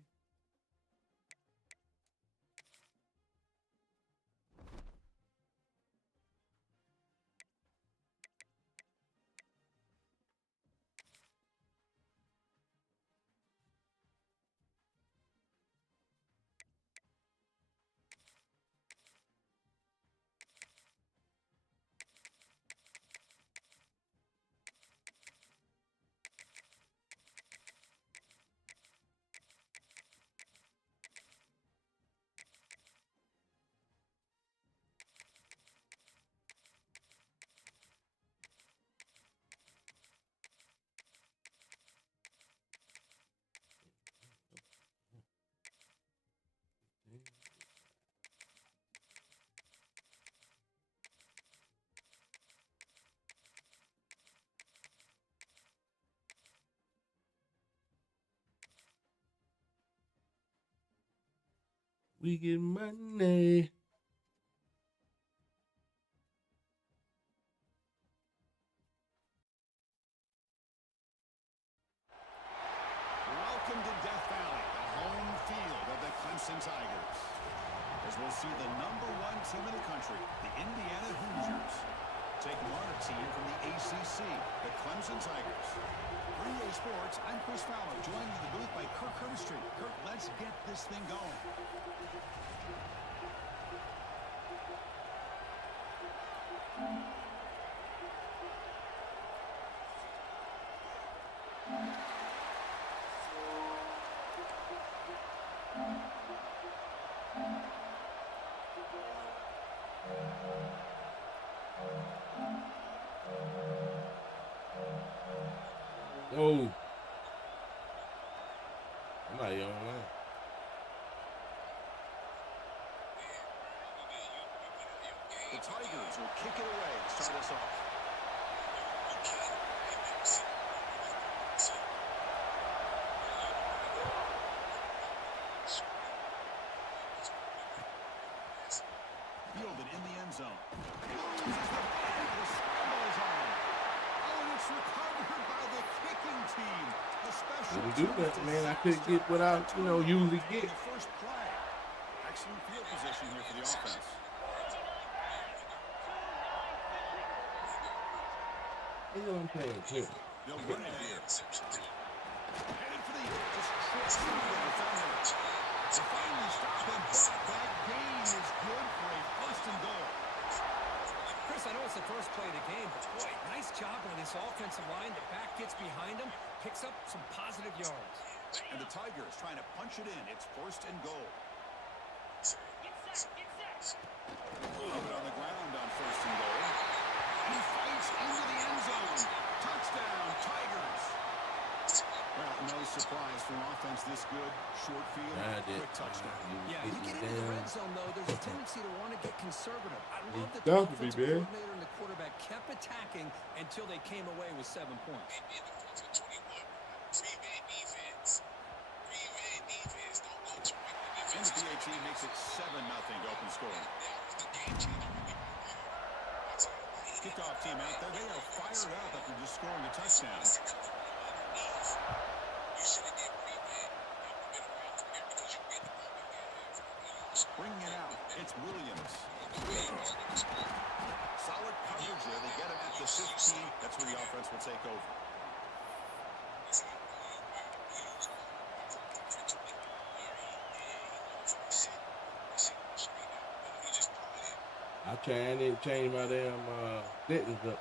We get money. Tigers. As we'll see the #1 team in the country, the Indiana Hoosiers, taking on a team from the ACC, the Clemson Tigers. For EA Sports, I'm Chris Fowler, joined in the booth by Kirk Herbstreit. Kirk, let's get this thing going. Oh. I'm not even online. The Tigers will kick it away to start us off. Fielded in the end zone. The scramble is on. Oh, and it's recovered by the kicking team. A special Didn't do that, man. I couldn't get what I, usually get. The first play. Excellent field position here for the offense. I'm playing too. They'll run it here. Headed for the just trips through the defender. They finally stop him, but that gain is good for a first and goal. Chris, I know it's the first play of the game, but boy, nice job by this offensive line. The back gets behind him, picks up some positive yards. And the Tigers trying to punch it in. It's first and goal. Leave it on the ground on first and goal. He fights into the end zone. Touchdown, Tigers. Well, no surprise for an offense this good. Short field, quick touchdown. Yeah, you get into the red zone, though, there's a tendency to want to get conservative. I love that the Got to be, offensive man. coordinator and the quarterback kept attacking until they came away with 7 points. And the PAT makes it 7-0 open scoring. Kickoff team out there. They are fired up after just scoring a touchdown. Bringing it out. It's Williams. Solid coverage there. They get him at the 15. That's where the offense will take over. I didn't change my damn settings up.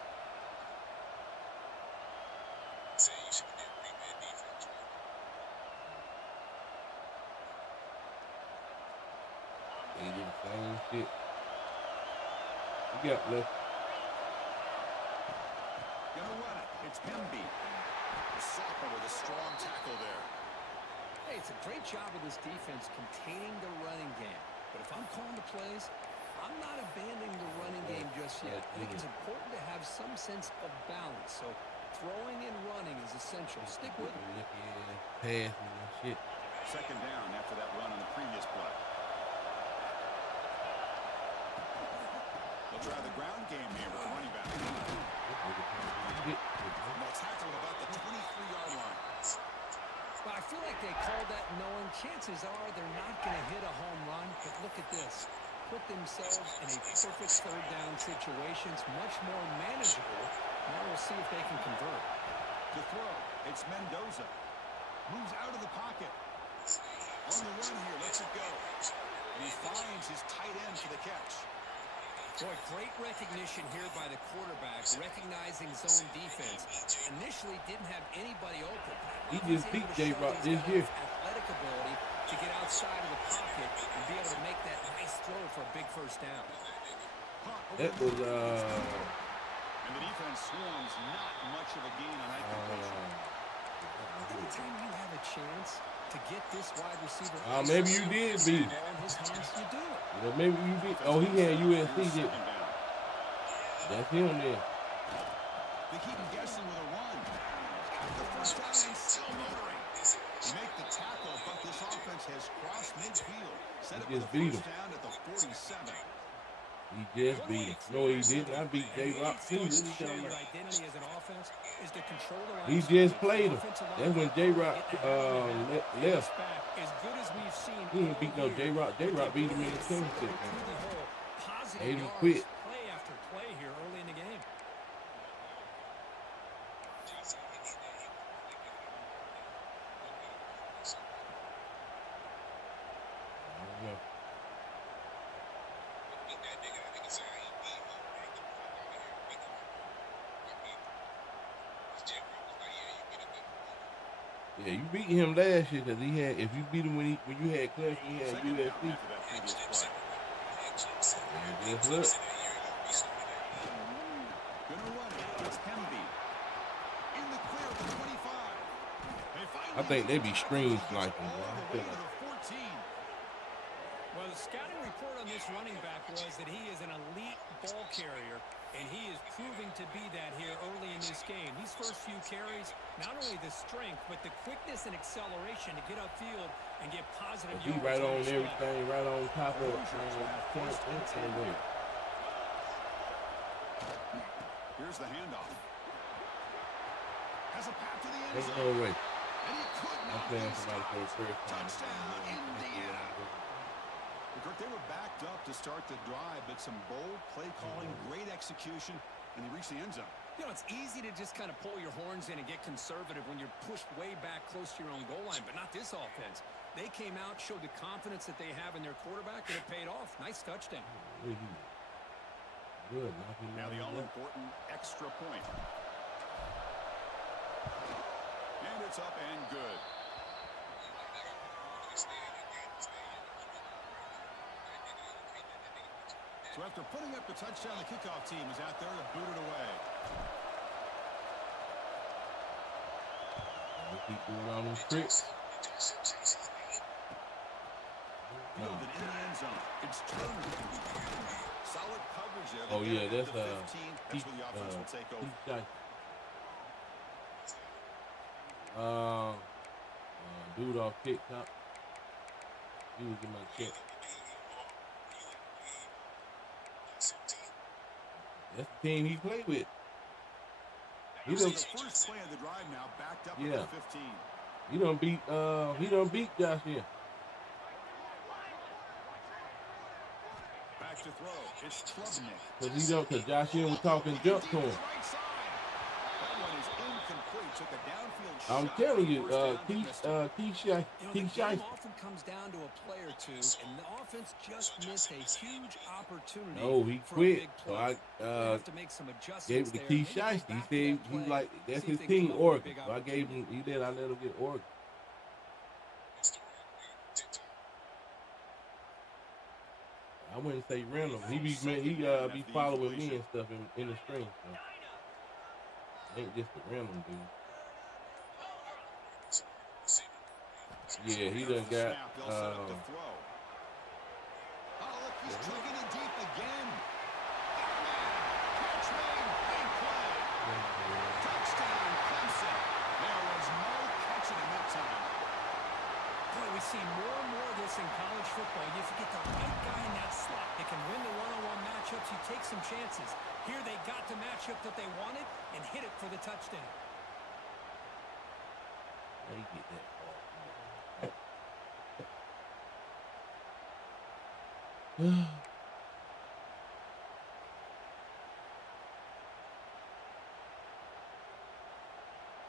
They do the same shit. You got left. Gonna run it. It's Hemby. Soccer with a strong tackle there. Hey, it's a great job of this defense containing the running game. But if I'm calling the plays, I'm not abandoning the running game just yet. I think it's important to have some sense of balance. So throwing and running is essential. Stick with it. Pass and shit. Second down after that run on the previous play. They'll try the ground game here with the running back. And they'll tackle at about the 23-yard line. Well, I feel like they called that knowing chances are they're not going to hit a home run. But look at this. Put themselves in a perfect third down situation. It's much more manageable. Now we'll see if they can convert. To throw, it's Mendoza. Moves out of the pocket. On the run here, lets it go. And he finds his tight end for the catch. Boy, great recognition here by the quarterback, recognizing zone defense. Initially didn't have anybody open. He just beat J-Rock this year. Athletic ability to get outside of the pocket and be able to make that nice throw for a big first down. That was And the defense swarms, not much of a gain on that completion. Anytime you have a chance to get this wide receiver, maybe you did beat. in his hands, you do it. Yeah, maybe you did. Oh, he had USC. That's him there. They keep him guessing with a run. The first down and still motoring. Make the tackle, but this offense has crossed midfield. Set up Just the beat first him. down at the 47. He just beat him. No, he didn't. I beat J-Rock too. What you Share talking your about? identity as an offense is to control the line He of just scrimmage. played him. Offensive line That's when play, J-Rock get the ball in the back, and left. it's back. As good as we've seen He ain't beat no all year, J-Rock. J-Rock beat him in the with the ability to championship. follow through the hole. Positive Made him yards, quit. play after play here early in the game. I don't know. Yeah, you beat him last year because he had. If you beat him when you had Clemson, he had Second down USC. after that previous play. And just look. Gonna run it. It's Hemby. In the clear at the 25. I think they be stream sniping. All the way to the 14. Well, the scouting report on this running back was that he is an elite ball carrier, and he is proving to be that here early in this game. These first few carries, not only the strength, but the quickness and acceleration to get upfield and get positive He yards. right on everything, right on top of it. Here's the handoff. Has a path to the end There's zone. no way. And he could I'm not playing be somebody for the stopped. first time. Touchdown, Indiana. Kirk, they were backed up to start the drive, but some bold play calling, great execution, and they reached the end zone. You know, it's easy to just kind of pull your horns in and get conservative when you're pushed way back close to your own goal line, but not this offense. They came out, showed the confidence that they have in their quarterback, and it paid off. Nice touchdown. Good. Now the all-important extra point. And it's up and good. So after putting up the touchdown, the kickoff team is out there to boot it away. Keep doing all those tricks. Fielded in the end zone. It's Turner. Solid coverage there. Oh yeah, that's the 15. That's where the offense will take over. Dude off TikTok. He was in my check. That's the team he played with. He So done, the first play of the drive now backed up yeah. at the 15. He done beat Josh here. Back to throw. It's Klubnik. Cause Josh here was talking junk to him. Right side. That one is incomplete. Took a downfield shot. I'm telling you, First down, he missed it. The game often comes down to a play or two, and the offense just missed a huge opportunity. No, he for a quit. big So play. I Have to make some adjustments gave it to there. Keith Maybe go Shiesty. He back to said that he play, like that's see his if they team, come up with a Oregon. big So I gave him. He did. I let him get Oregon. I wouldn't say random. He be following me and stuff in the stream. So ain't just a random dude. Yeah, he done got. Oh, look, he's taking it deep again. Catch made, big play. Touchdown, Clemson. There was no catching him that time. Boy, we see more and more of this in college football. If you get the right guy in that slot that can win the one-on-one matchups, you take some chances. Here they got the matchup that they wanted and hit it for the touchdown. How you get that ball?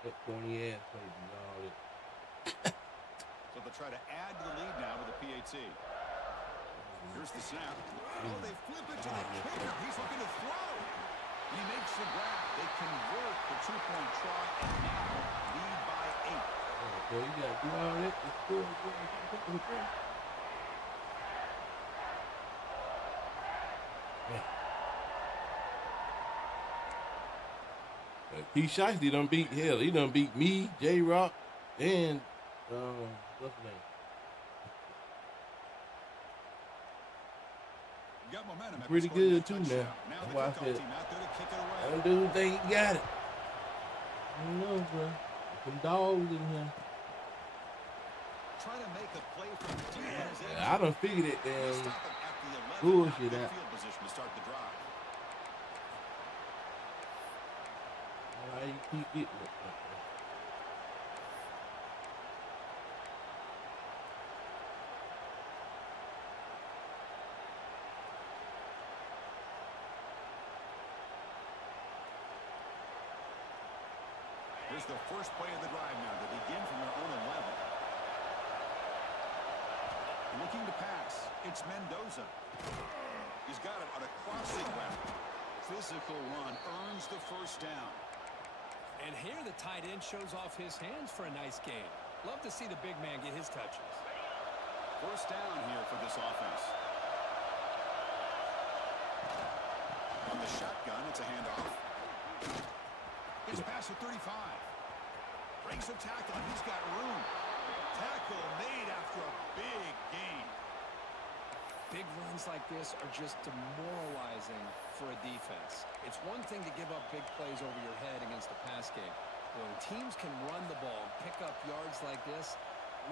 That corny ass plays and all that. So they'll try to add to the lead now with a PAT. Here's the snap. Oh, they flip it to the kicker. He's looking to throw. He makes the grab. They convert the two-point try and now lead by 8. So you got to do all that. It's cool. Keith Shiesty done beat hell. He done beat me, J-Rock, and what's his name? Got momentum. Pretty good too now. That's why I said that dude think he got it. I don't know, bro. Some dogs in here. Trying to make a play from the defense. I done figured it. bullshit Good out. field position to start the drive. Why you keep getting it? Here's the first play of the drive now. They begin from their own 11. Looking to pass. It's Mendoza. He's got it on a crossing route. Physical run earns the first down. And here the tight end shows off his hands for a nice game. Love to see the big man get his touches. First down here for this offense. On the shotgun, it's a handoff. Gets past the 35. Breaks a tackle, and he's got room. Tackle made after a big gain. Big runs like this are just demoralizing for a defense. It's one thing to give up big plays over your head against the pass game. When teams can run the ball and pick up yards like this,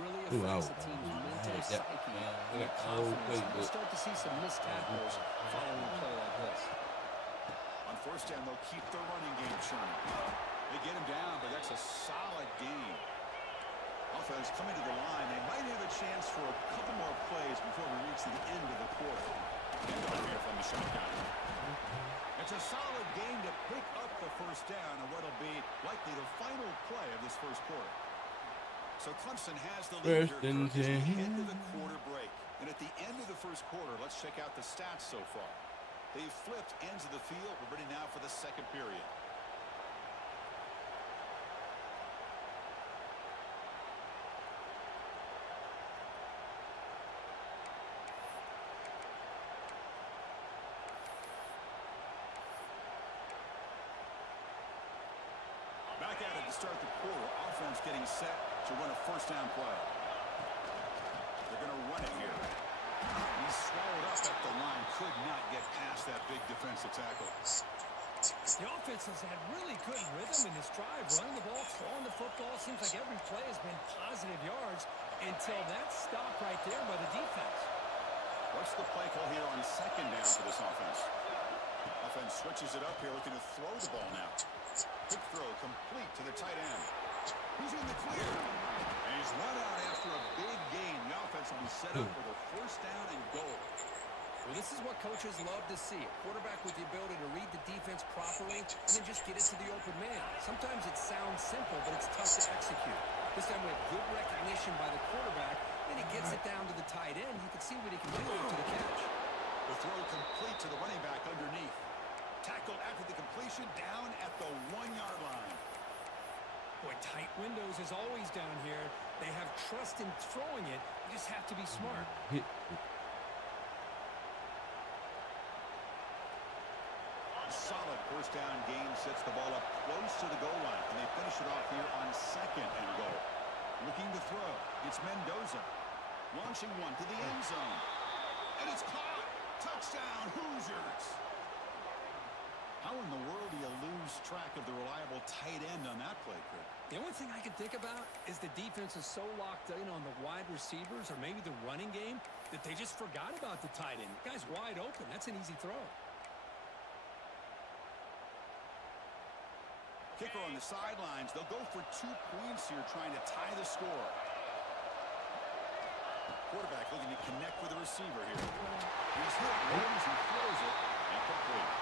really affects the team's mental psyche and their confidence. You'll start to see some missed tackles following a play like this. On first down, they'll keep their running game churning. They get him down, but that's a solid gain. Offense coming to the line. They might have a chance for a couple more plays before we reach the end of the quarter. Handoff here from the shotgun. It's a solid gain to pick up the first down on what'll be likely the final play of this first quarter. So Clemson has the lead here at the end of the quarter break. And at the end of the first quarter, let's check out the stats so far. They've flipped ends of the field. We're ready now for the second period. Back at it to start the quarter. Offense getting set to run a first down play. They're going to run it here. He's swallowed up at the line. Could not get past that big defensive tackle. The offense has had really good rhythm in this drive. Running the ball, throwing the football. Seems like every play has been positive yards until that stop right there by the defense. What's the play call here on second down for this offense? Offense switches it up here, looking to throw the ball now. Quick throw complete to the tight end. He's in the clear. And he's run out after a big gain. The offense will be set up for the first down and goal. Well, this is what coaches love to see. A quarterback with the ability to read the defense properly and then just get it to the open man. Sometimes it sounds simple, but it's tough to execute. This time we have good recognition by the quarterback, and he gets it down to the tight end. You can see what he can do to the catch. The throw complete to the running back underneath. Tackled after the completion, down at the 1-yard line. Boy, tight windows is always down here. They have trust in throwing it. You just have to be smart. Solid first down gain sets the ball up close to the goal line, and they finish it off here on second and goal. Looking to throw. It's Mendoza. Launching one to the end zone. And it's caught. Touchdown, Hoosiers. How in the world do you lose track of the reliable tight end on that play, Kurt? The only thing I can think about is the defense is so locked in on the wide receivers or maybe the running game that they just forgot about the tight end. The guy's wide open. That's an easy throw. Kicker on the sidelines. They'll go for 2 points here, trying to tie the score. Quarterback looking to connect with the receiver here. He's hit, rolls, he throws it, incomplete.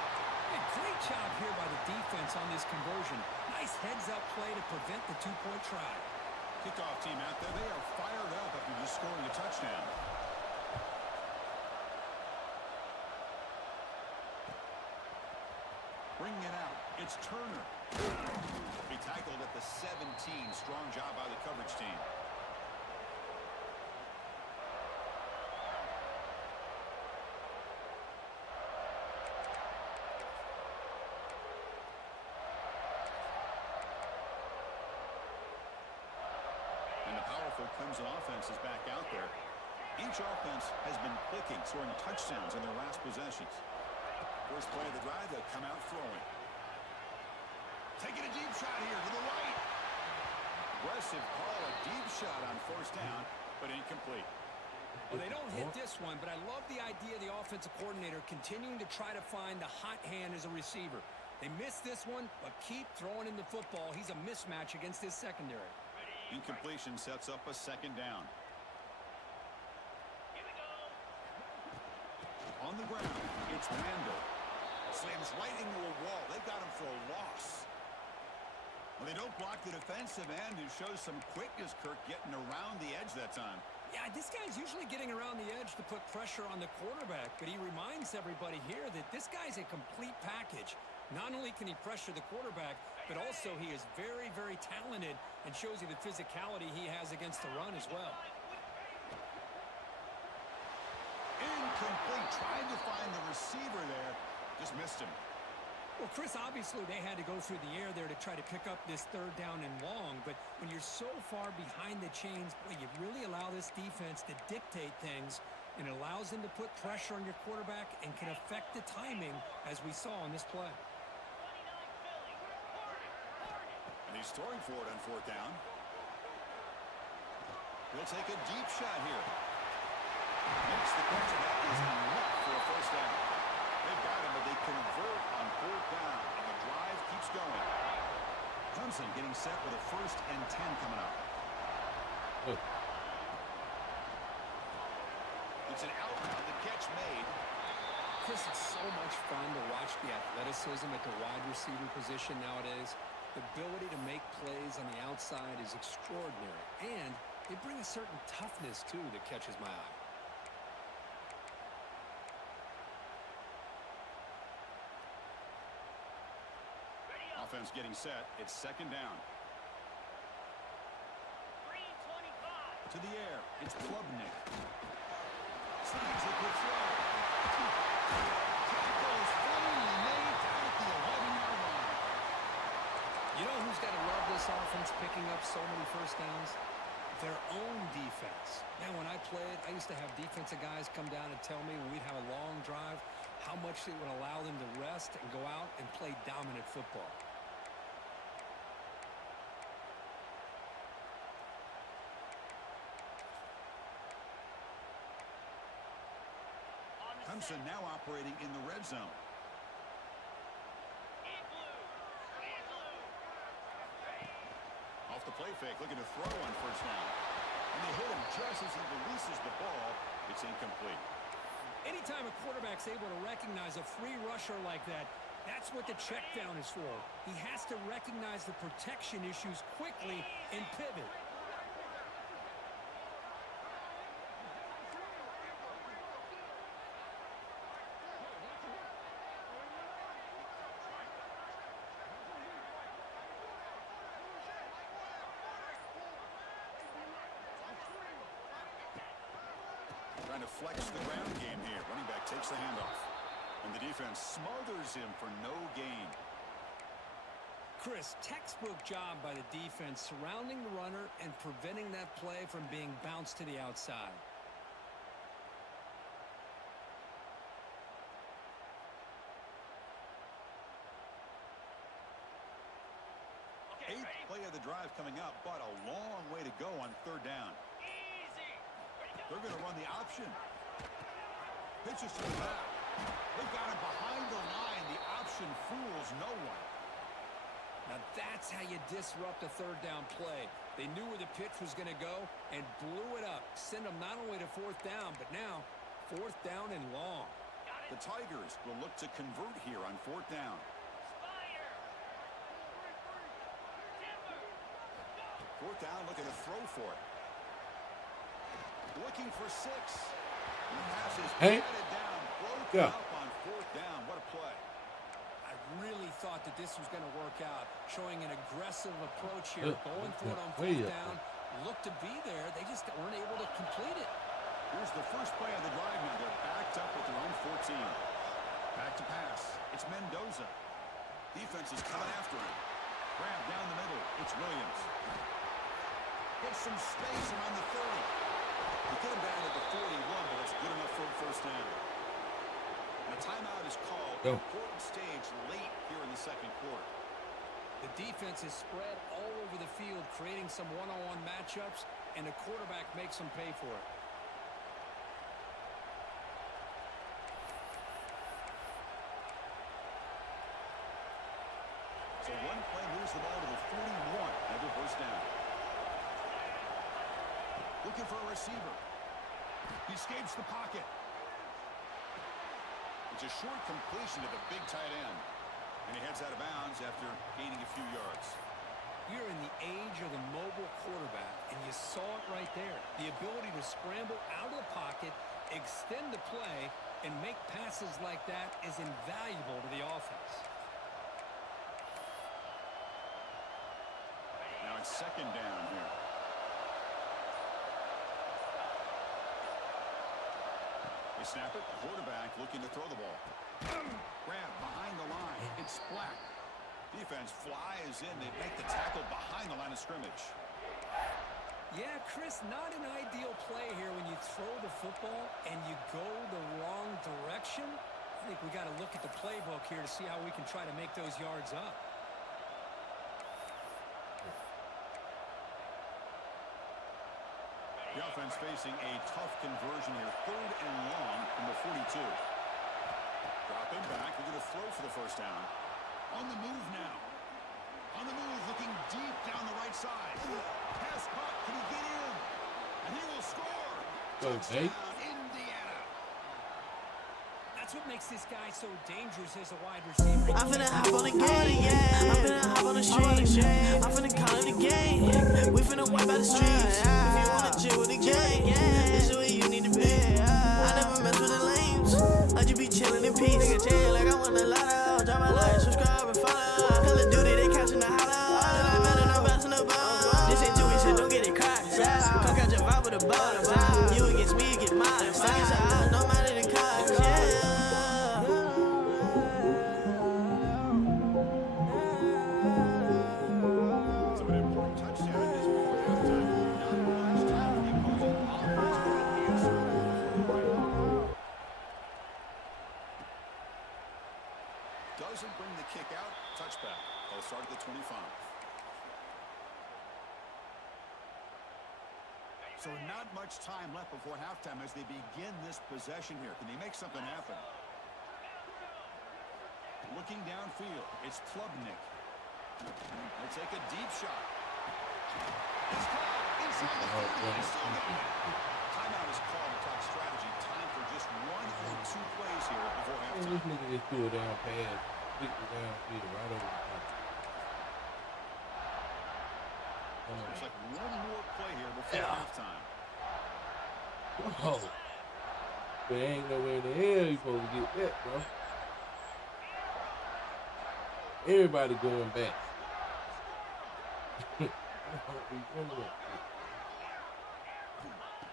Hey, great job here by the defense on this conversion. Nice heads-up play to prevent the 2-point try. Kickoff team out there. They are fired up after just scoring a touchdown. Bringing it out. It's Turner. He tackled at the 17. Strong job by the coverage team. And the powerful Clemson offense is back out there. Each offense has been clicking, scoring touchdowns in their last possessions. First play of the drive, they'll come out throwing. Taking a deep shot here to the right. Aggressive call, a deep shot on first down, but incomplete. Well, they don't hit this one, but I love the idea of the offensive coordinator continuing to try to find the hot hand as a receiver. They missed this one, but keep throwing him the football. He's a mismatch against his secondary. Incompletion sets up a second down. On the ground, it's Mando. Slams right into a wall. They got him for a loss. Well, they don't block the defensive end, who shows some quickness, Kirk, getting around the edge that time. Yeah, this guy's usually getting around the edge to put pressure on the quarterback, but he reminds everybody here that this guy's a complete package. Not only can he pressure the quarterback, but also he is very, very talented and shows you the physicality he has against the run as well. Incomplete. Tried to find the receiver there. Just missed him. Well, Chris, obviously they had to go through the air there to try to pick up this third down and long, but when you're so far behind the chains, boy, you really allow this defense to dictate things, and it allows them to put pressure on your quarterback and can affect the timing, as we saw on this play. And he's throwing for it on fourth down. He'll take a deep shot here. Makes the catch, and that is enough for a first down. They've got him, but they convert on fourth down, and the drive keeps going. Clemson getting set with a 1st and 10 coming up. Oh. It's an out route, the catch made. Chris, it's so much fun to watch the athleticism at the wide receiver position nowadays. The ability to make plays on the outside is extraordinary, and they bring a certain toughness, too, that catches my eye. Offense getting set. It's second down. To the air. It's Klubnik. Sneaks a good throw. Tackles finally made down at the 11-yard line. You know who's got to love this offense picking up so many first downs? Their own defense. Now, when I played, I used to have defensive guys come down and tell me when we'd have a long drive how much it would allow them to rest and go out and play dominant football. Clemson now operating in the red zone. Off the play fake, looking to throw on first down. And they hit him just as he releases the ball. It's incomplete. Anytime a quarterback's able to recognize a free rusher like that, that's what the check down is for. He has to recognize the protection issues quickly and pivot. Trying to flex the ground game here. Running back takes the handoff. And the defense smothers him for no gain. Chris, textbook job by the defense surrounding the runner and preventing that play from being bounced to the outside. Eighth play of the drive coming up, but a long way to go on third down. They're going to run the option. Pitches to the back. They've got him behind the line. The option fools no one. Now that's how you disrupt a third down play. They knew where the pitch was going to go and blew it up. Send them not only to fourth down, but now fourth down and long. The Tigers will look to convert here on fourth down. Fourth down, looking to throw for it. Looking for 6. The pass is batted down, broken up on fourth down. What a play. I really thought that this was going to work out, showing an aggressive approach here, going for it on fourth down. Looked to be there. They just weren't able to complete it. Here's the first play of the drive now. They're backed up at their own 14. Back to pass. It's Mendoza. Defense is coming after him. Grab down the middle. It's Williams. Gets some space around the 30. They get him down at the 41, but it's good enough for a first down. And a timeout is called. Important stage late here in the second quarter. The defense is spread all over the field, creating some one-on-one matchups, and the quarterback makes them pay for it. brings the ball to the 41. Another first down. Looking for a receiver. He escapes the pocket. It's a short completion to the big tight end. And he heads out of bounds after gaining a few yards. We're in the age of the mobile quarterback, and you saw it right there. The ability to scramble out of the pocket, extend the play, and make passes like that is invaluable to the offense. Now it's second down here. They snap it. Quarterback looking to throw the ball. Grab behind the line. It's Black. Defense flies in. They make the tackle behind the line of scrimmage. Yeah, Chris, not an ideal play here when you throw the football and you go the wrong direction. I think we got to look at the playbook here to see how we can try to make those yards up. The offense facing a tough conversion here. 3rd and long from the 42. Dropping back. We're going to throw for the first down. On the move now. On the move, looking deep down the right side. Pass caught. Can he get in? And he will score. Touchdown, Indiana. That's what makes this guy so dangerous as a wide receiver. I'm finna hop on the game, yeah. I'm finna hop on the street. I'm finna call it the game. We finna wipe out the streets. If you wanna chill with the gang, this is where you need to be. I never mess with the lames. I just be chillin' in peace. Nigga chill like I want a lot of. Drop my life, subscribe and follow. Call of Duty, they catching the hollow. Then I met and I'm bouncing the ball. This ain't Jewish, so don't get it cracked. Cock out your vibe with a ball. You against me, you get mine. Stuck inside, no matter the cost. So an important touchdown is before halftime. Not the last time the opposing offense will answer for the right. Doesn't bring the kick out. Touchback. They'll start at the 25. So not much time left before halftime as they begin this possession here. Can they make something happen? Looking downfield, it's Klubnik. They'll take a deep shot. It's caught inside the 50. They still got it. Timeout is called to talk strategy. Time for just 1 or 2 plays here before Man, halftime. this nigga just threw a down pass, flicked it downfield right over the top. Looks like 1 more play here before halftime. Oh, but ain't no way in the hell you supposed to get that, bro. Everybody going back.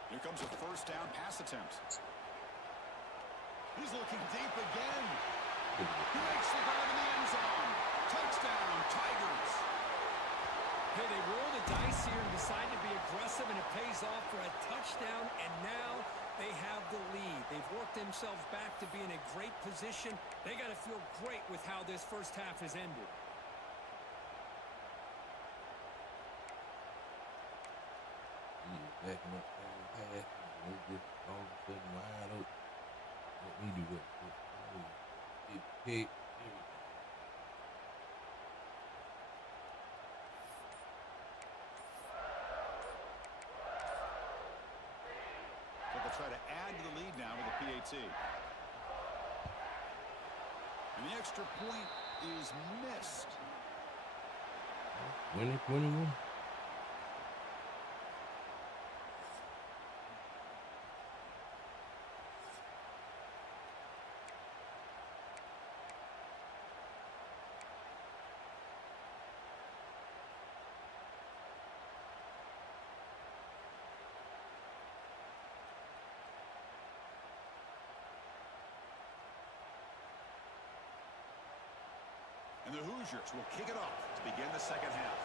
Here comes a first down pass attempt. He's looking deep again. He makes the grab in the end zone. Touchdown, Tigers. Hey, they roll the dice here and decide to be aggressive, and it pays off for a touchdown, and now they have the lead. They've worked themselves back to be in a great position. They got to feel great with how this first half has ended. Backing up pass, and they just all of a sudden wide open. Let me do that. Get picked, everything. So they'll try to add to the lead now with a PAT. And the extra point is missed. 2021. And the Hoosiers will kick it off to begin the second half.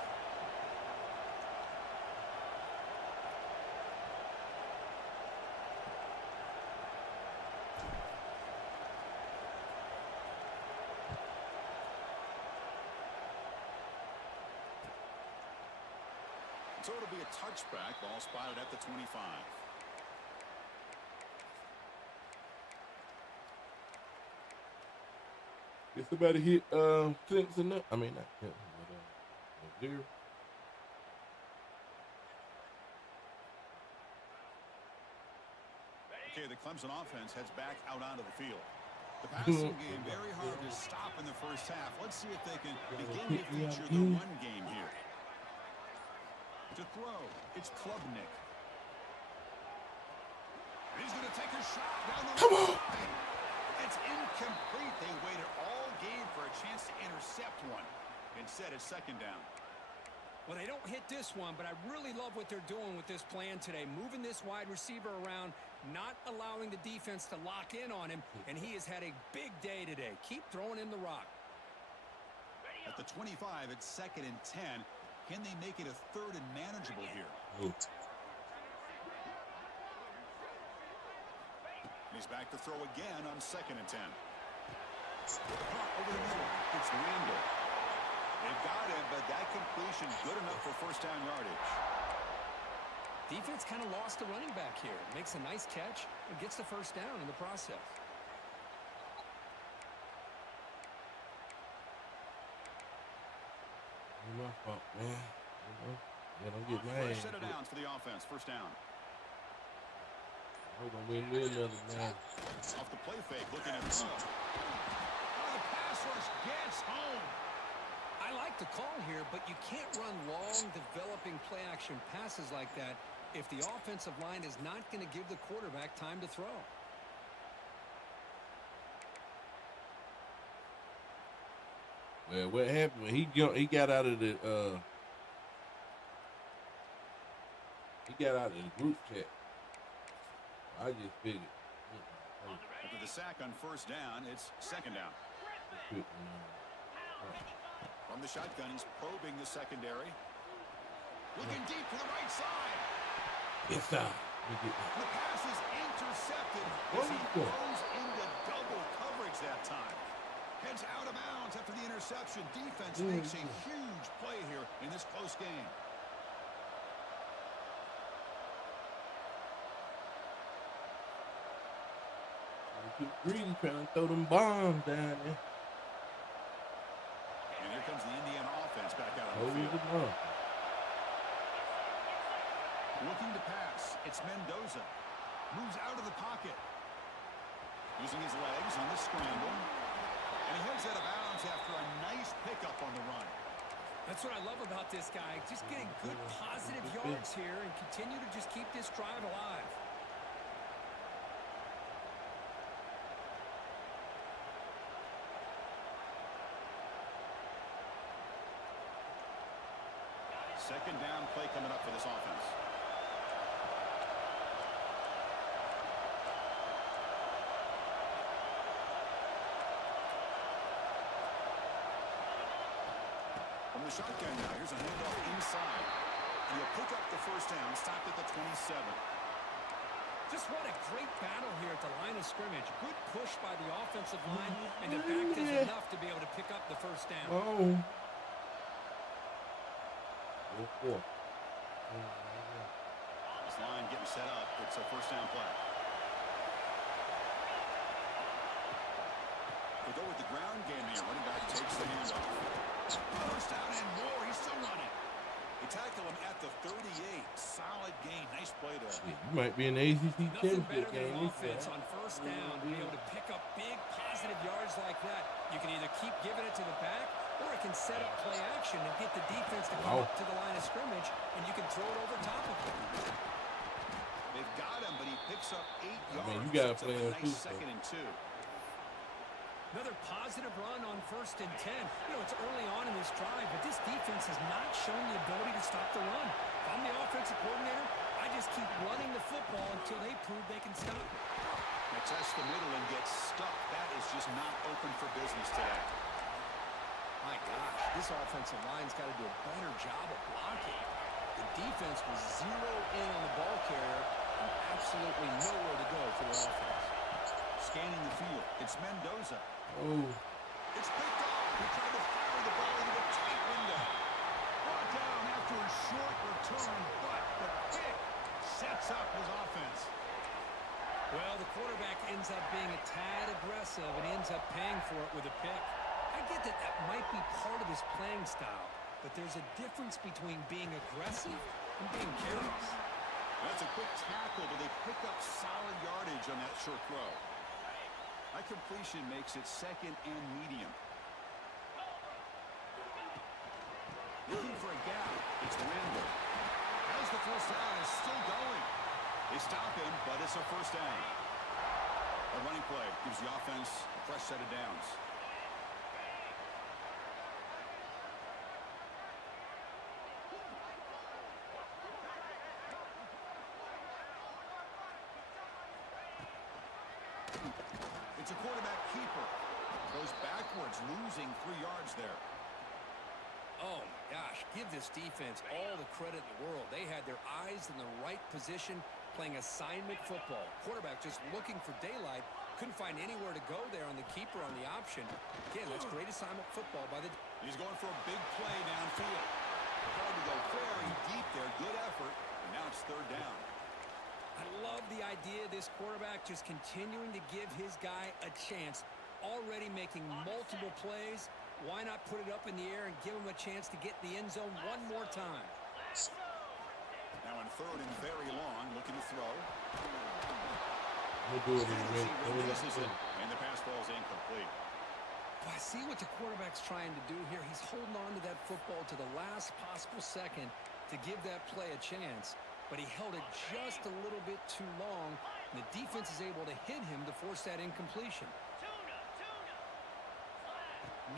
So it'll be a touchback. Ball spotted at the 25. Did somebody hit Simpson up? I mean, not Simpson, but There. Okay, the Clemson offense heads back out onto the field. The passing game very hard to stop in the first half. Let's see if they can begin to feature the run game here. To throw, it's Klubnik. He's going to take a shot down the line. It's incomplete. They waited all game for a chance to intercept one. Instead, it's second down. Well, they don't hit this one, but I really love what they're doing with this plan today. Moving this wide receiver around, not allowing the defense to lock in on him, and he has had a big day today. Keep throwing in the rock. At the 25, it's 2nd and 10. Can they make it a 3rd and manageable here? Ooh. He's back to throw again on 2nd and 10. Over the middle, it's Randall. They've got him, but that completion good enough for first down yardage. Defense kind of lost the running back here. Makes a nice catch and gets the first down in the process. My fault, man. Yeah, don't get mad. First set of downs for the offense. First down. We're going to win with another man. Off the play fake, looking at the throw. Oh, the pass rush gets home. I like the call here, but you can't run long, developing play-action passes like that if the offensive line is not going to give the quarterback time to throw. Well, what happened when he got out of the group chat? I just figured. After the sack on first down, it's second down. From the shotgun, he's probing the secondary. Looking deep to the right side. Yes, sir. The pass is intercepted as he goes into double coverage that time. Heads out of bounds after the interception. Defense makes a huge play here in this close game. Greedy trying to throw them bombs down there. And here comes the Indiana offense back out on the field. Looking to pass. It's Mendoza. Moves out of the pocket. Using his legs on the scramble. And he heads out of bounds after a nice pickup on the run. That's what I love about this guy. Just getting good positive yards here and continue to just keep this drive alive. Second down play coming up for this offense. From the shotgun now, here's a handoff inside. And he'll pick up the first down, stopped at the 27. Just what a great battle here at the line of scrimmage. Good push by the offensive line, and the back is enough to be able to pick up the first down. Oh. This line getting set up. It's a first down play. They go with the ground game here. Running back takes the handoff. First down and more. He's still running. They tackle him at the 38. Solid gain. Nice play there. You might be an ACC championship game. Offense on first down to be able to pick up big positive yards like that. You can either keep giving it to the back, or it can set up play action and get the defense to come up to the line of scrimmage, and you can throw it over top of him. They've got him, but he picks up 8 yards. I mean, you got to play him too. Second and 2. Another positive run on first and 10. You know, it's early on in this drive, but this defense has not shown the ability to stop the run. If I'm the offensive coordinator, I just keep running the football until they prove they can stop. They test the middle and get stuck. That is just not open for business today. My gosh, this offensive line's got to do a better job of blocking. The defense was zero in on the ball carrier and absolutely nowhere to go for the offense. Scanning the field, it's Mendoza. Oh. It's picked off. He tried to fire the ball into a tight window. Brought down after a short return, but the pick sets up his offense. Well, the quarterback ends up being a tad aggressive and ends up paying for it with a pick. I get that might be part of his playing style, but there's a difference between being aggressive and being careless. That's a quick tackle, but they pick up solid yardage on that short throw. That completion makes it second and medium. Looking for a gap. It's Randall. As the first down is still going. They stop him, but it's a first down. A running play gives the offense a fresh set of downs. It's a quarterback keeper. Goes backwards, losing 3 yards there. Oh, my gosh. Give this defense all the credit in the world. They had their eyes in the right position, playing assignment football. Quarterback just looking for daylight. Couldn't find anywhere to go there on the keeper on the option. Again, that's great assignment football by the... He's going for a big play downfield. Tried to go very deep there. Good effort. And now it's third down. I love the idea of this quarterback just continuing to give his guy a chance. Already making multiple plays. Why not put it up in the air and give him a chance to get in the end zone one more time? Now in third and very long, looking to throw. We'll do it in a minute. And the pass ball is incomplete. I see what the quarterback's trying to do here. He's holding on to that football to the last possible second to give that play a chance. But he held it just a little bit too long. And the defense is able to hit him to force that incompletion.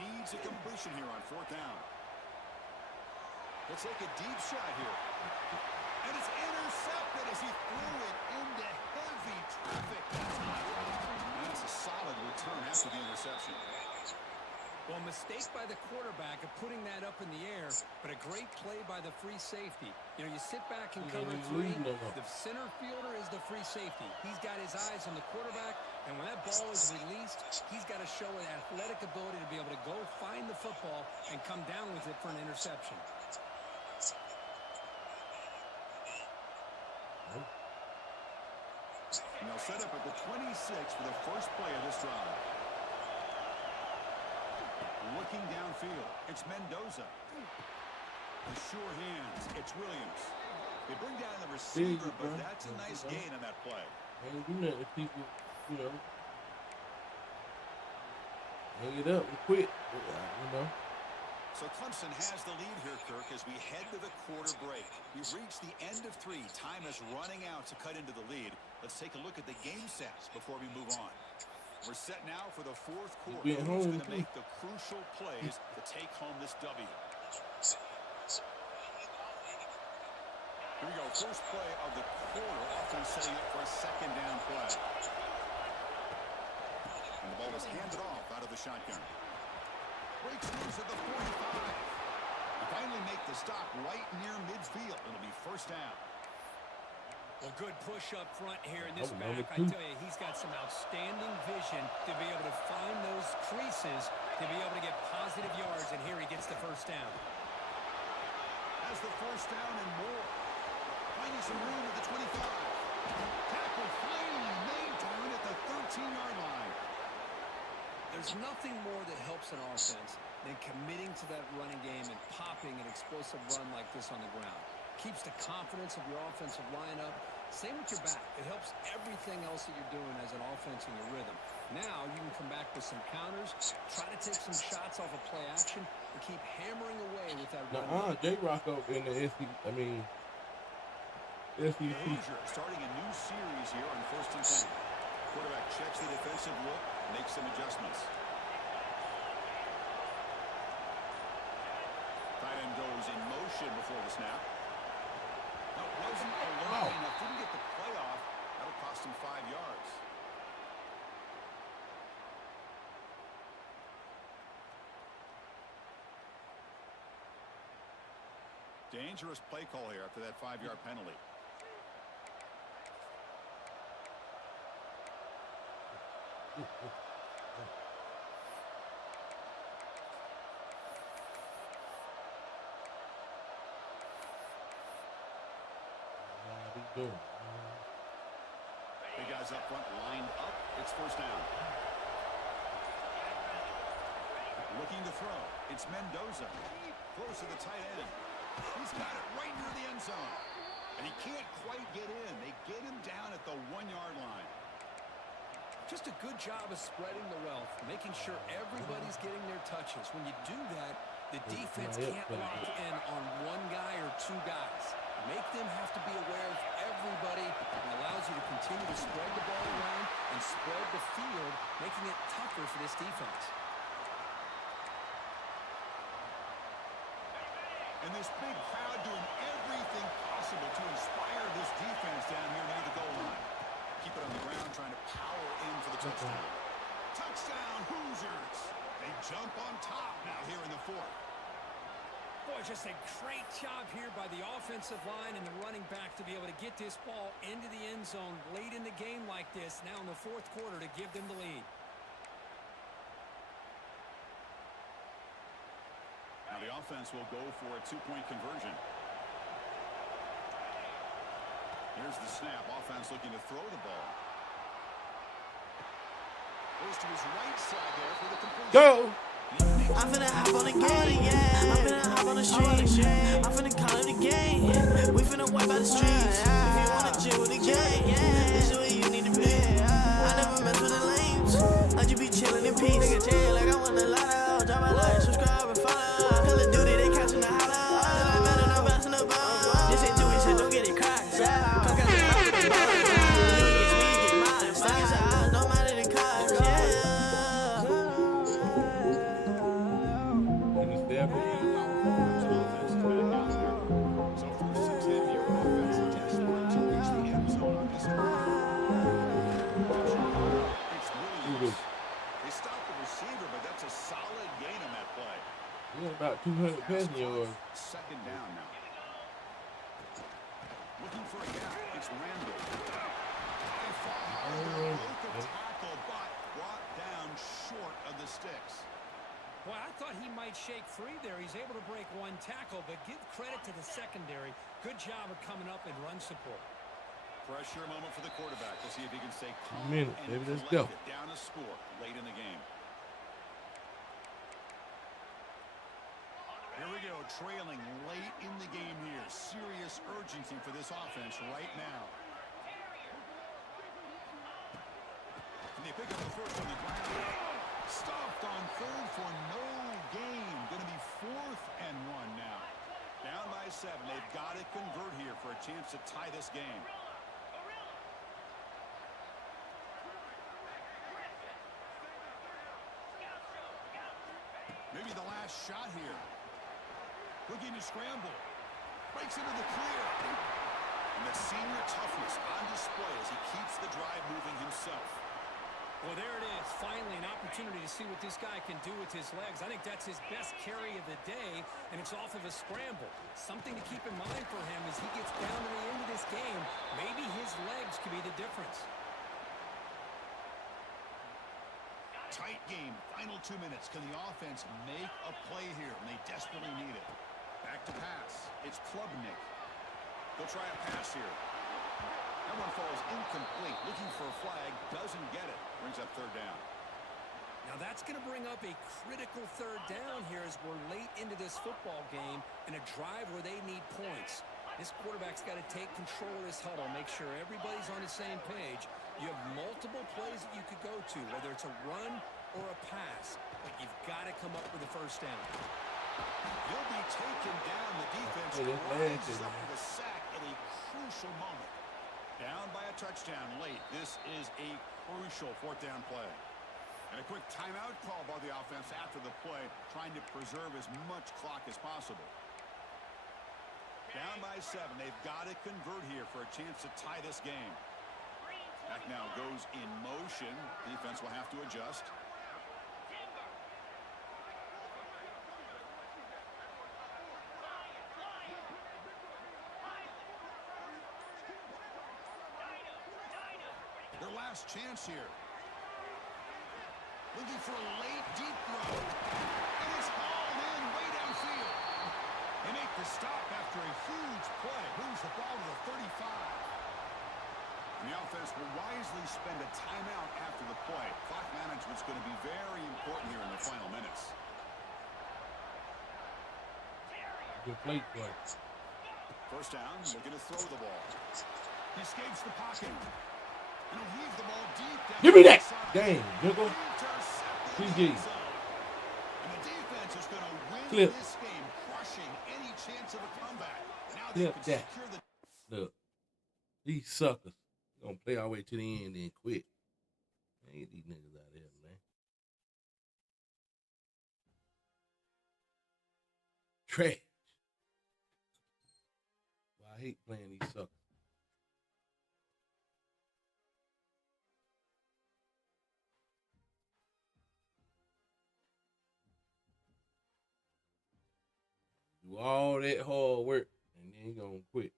Needs a completion here on fourth down. Let's take a deep shot here. And it's intercepted as he threw it into heavy traffic. That's a solid return after the interception. Well, a mistake by the quarterback of putting that up in the air, but a great play by the free safety. You know, you sit back and cover three. The center fielder is the free safety. He's got his eyes on the quarterback, and when that ball is released, he's got to show an athletic ability to be able to go find the football and come down with it for an interception. And they'll set up at the 26 for the first play of this drive. Looking downfield, it's Mendoza. The sure hands, it's Williams. They bring down the receiver, but that's a nice gain on that play. Ain't do nothing if people, you know, hang it up and quit, you know. So Clemson has the lead here, Kirk, as we head to the quarter break. We've reached the end of 3. Time is running out to cut into the lead. Let's take a look at the game stats before we move on. We're set now for the fourth quarter. Who's going to make the crucial plays to take home this W? Here we go. First play of the quarter. Offense setting up for a second down play. And the ball is handed off out of the shotgun. Breaks loose at the 45. They finally make the stop right near midfield. It'll be first down. Well, good push up front here in this back. I tell you, he's got some outstanding vision to be able to find those creases, to be able to get positive yards, and here he gets the first down. Has the first down and more. Finding some room at the 25. Tackle finally made down at the 13-yard line. There's nothing more that helps an offense than committing to that running game and popping an explosive run like this on the ground. Keeps the confidence of your offensive lineup. Same with your back. It helps everything else that you're doing as an offense in your rhythm. Now you can come back with some counters, try to take some shots off of play action, and keep hammering away with that run. J-Rock over in the SEC. Starting a new series here on first and 10. Quarterback checks the defensive look, makes some adjustments. Tight end goes in motion before the snap. Now, wasn't alone enough, didn't get the play off. That'll cost him 5 yards. Dangerous play call here after that 5-yard penalty. Big guys up front lined up. It's first down. Looking to throw. It's Mendoza. Close to the tight end. He's got it right near the end zone. And he can't quite get in. They get him down at the 1-yard line. Just a good job of spreading the wealth, making sure everybody's getting their touches. When you do that, the defense can't lock in on one guy or two guys. Make them have to be aware of everybody. It allows you to continue to spread the ball around and spread the field, making it tougher for this defense. And this big crowd doing everything possible to inspire this defense down here near the goal line. Keep it on the ground, trying to power in for the touchdown. Touchdown, Hoosiers! They jump on top now here in the fourth. Boy, just a great job here by the offensive line and the running back to be able to get this ball into the end zone late in the game like this, now in the fourth quarter, to give them the lead. Now the offense will go for a 2-point conversion. Here's the snap. Offense looking to throw the ball. Goes to his right side there for the completion. Go! I'm finna hop on the game, I'm finna hop on the street, I'm finna call it a game, we finna wipe out the streets, if you wanna chill with the gang, this is where you need to be, I never mess with the lames, I just be chillin' in peace, nigga chill like I want a lot of, drop my like, subscribe and follow, Call of Duty, they catchin' the holla, it don't matter, no bouncing the ball, this ain't Jewish, so don't get it cracked, cook out the house with the ball, you get me, get mine, fuck his eyes, no matter the cars, So first and 10 here, offense desperate to reach the end zone on this one. It's Williams. They stopped the receiver, but that's a solid gain on that play. You got about 200 passing yards. Second down now. Looking for a gap. It's Randall. Tackle, but brought down short of the sticks. Well, I thought he might shake free there. He's able to break one tackle, but give credit to the secondary. Good job of coming up and run support. Pressure moment for the quarterback. We'll see if he can stay calm Maybe let's go. Down a score late in the game. Here we go, trailing late in the game here. Serious urgency for this offense right now. And they pick up the first on the ground. Stopped on third for no gain. Going to be 4th and 1 now. Down by 7. They've got to convert here for a chance to tie this game. Maybe the last shot here. Looking to scramble. Breaks into the clear. And the senior toughness on display as he keeps the drive moving himself. Well, there it is. Finally, an opportunity to see what this guy can do with his legs. I think that's his best carry of the day, and it's off of a scramble. Something to keep in mind for him as he gets down to the end of this game. Maybe his legs could be the difference. Tight game. Final 2 minutes. Can the offense make a play here? And they desperately need it. Back to pass. It's Klubnik. They'll try a pass here. That one falls incomplete. Looking for a flag. Doesn't get it. Brings up 3rd down. Now that's going to bring up a critical 3rd down here as we're late into this football game in a drive where they need points. This quarterback's got to take control of this huddle, make sure everybody's on the same page. You have multiple plays that you could go to, whether it's a run or a pass, but you've got to come up with a 1st down. He'll be taken down. The defense rises up with a sack at a crucial moment. Down by a touchdown late. This is a crucial 4th down play. And a quick timeout call by the offense after the play, trying to preserve as much clock as possible. Down by 7. They've got to convert here for a chance to tie this game. Back now goes in motion. Defense will have to adjust. Their last chance here. Looking for a late deep throw. And it's hauled in way downfield. They make the stop after a huge play. Moves the ball to the 35. And the offense will wisely spend a timeout after the play. Clock management's going to be very important here in the final minutes. Good play play. First down, looking to throw the ball. He escapes the pocket. And he'll heave the ball deep down. Give me that! the side. Dang, Jiggle. Intercepted GG. in the zone. And the defense is going to win Clip. this game, crushing any chance of a comeback. Now they Clip can that. secure the Look, these suckers gonna play our way to the end and quit. Man, get these niggas out of here, man. Trash. Well, I hate playing these suckers. Do all that hard work and then you gonna quit.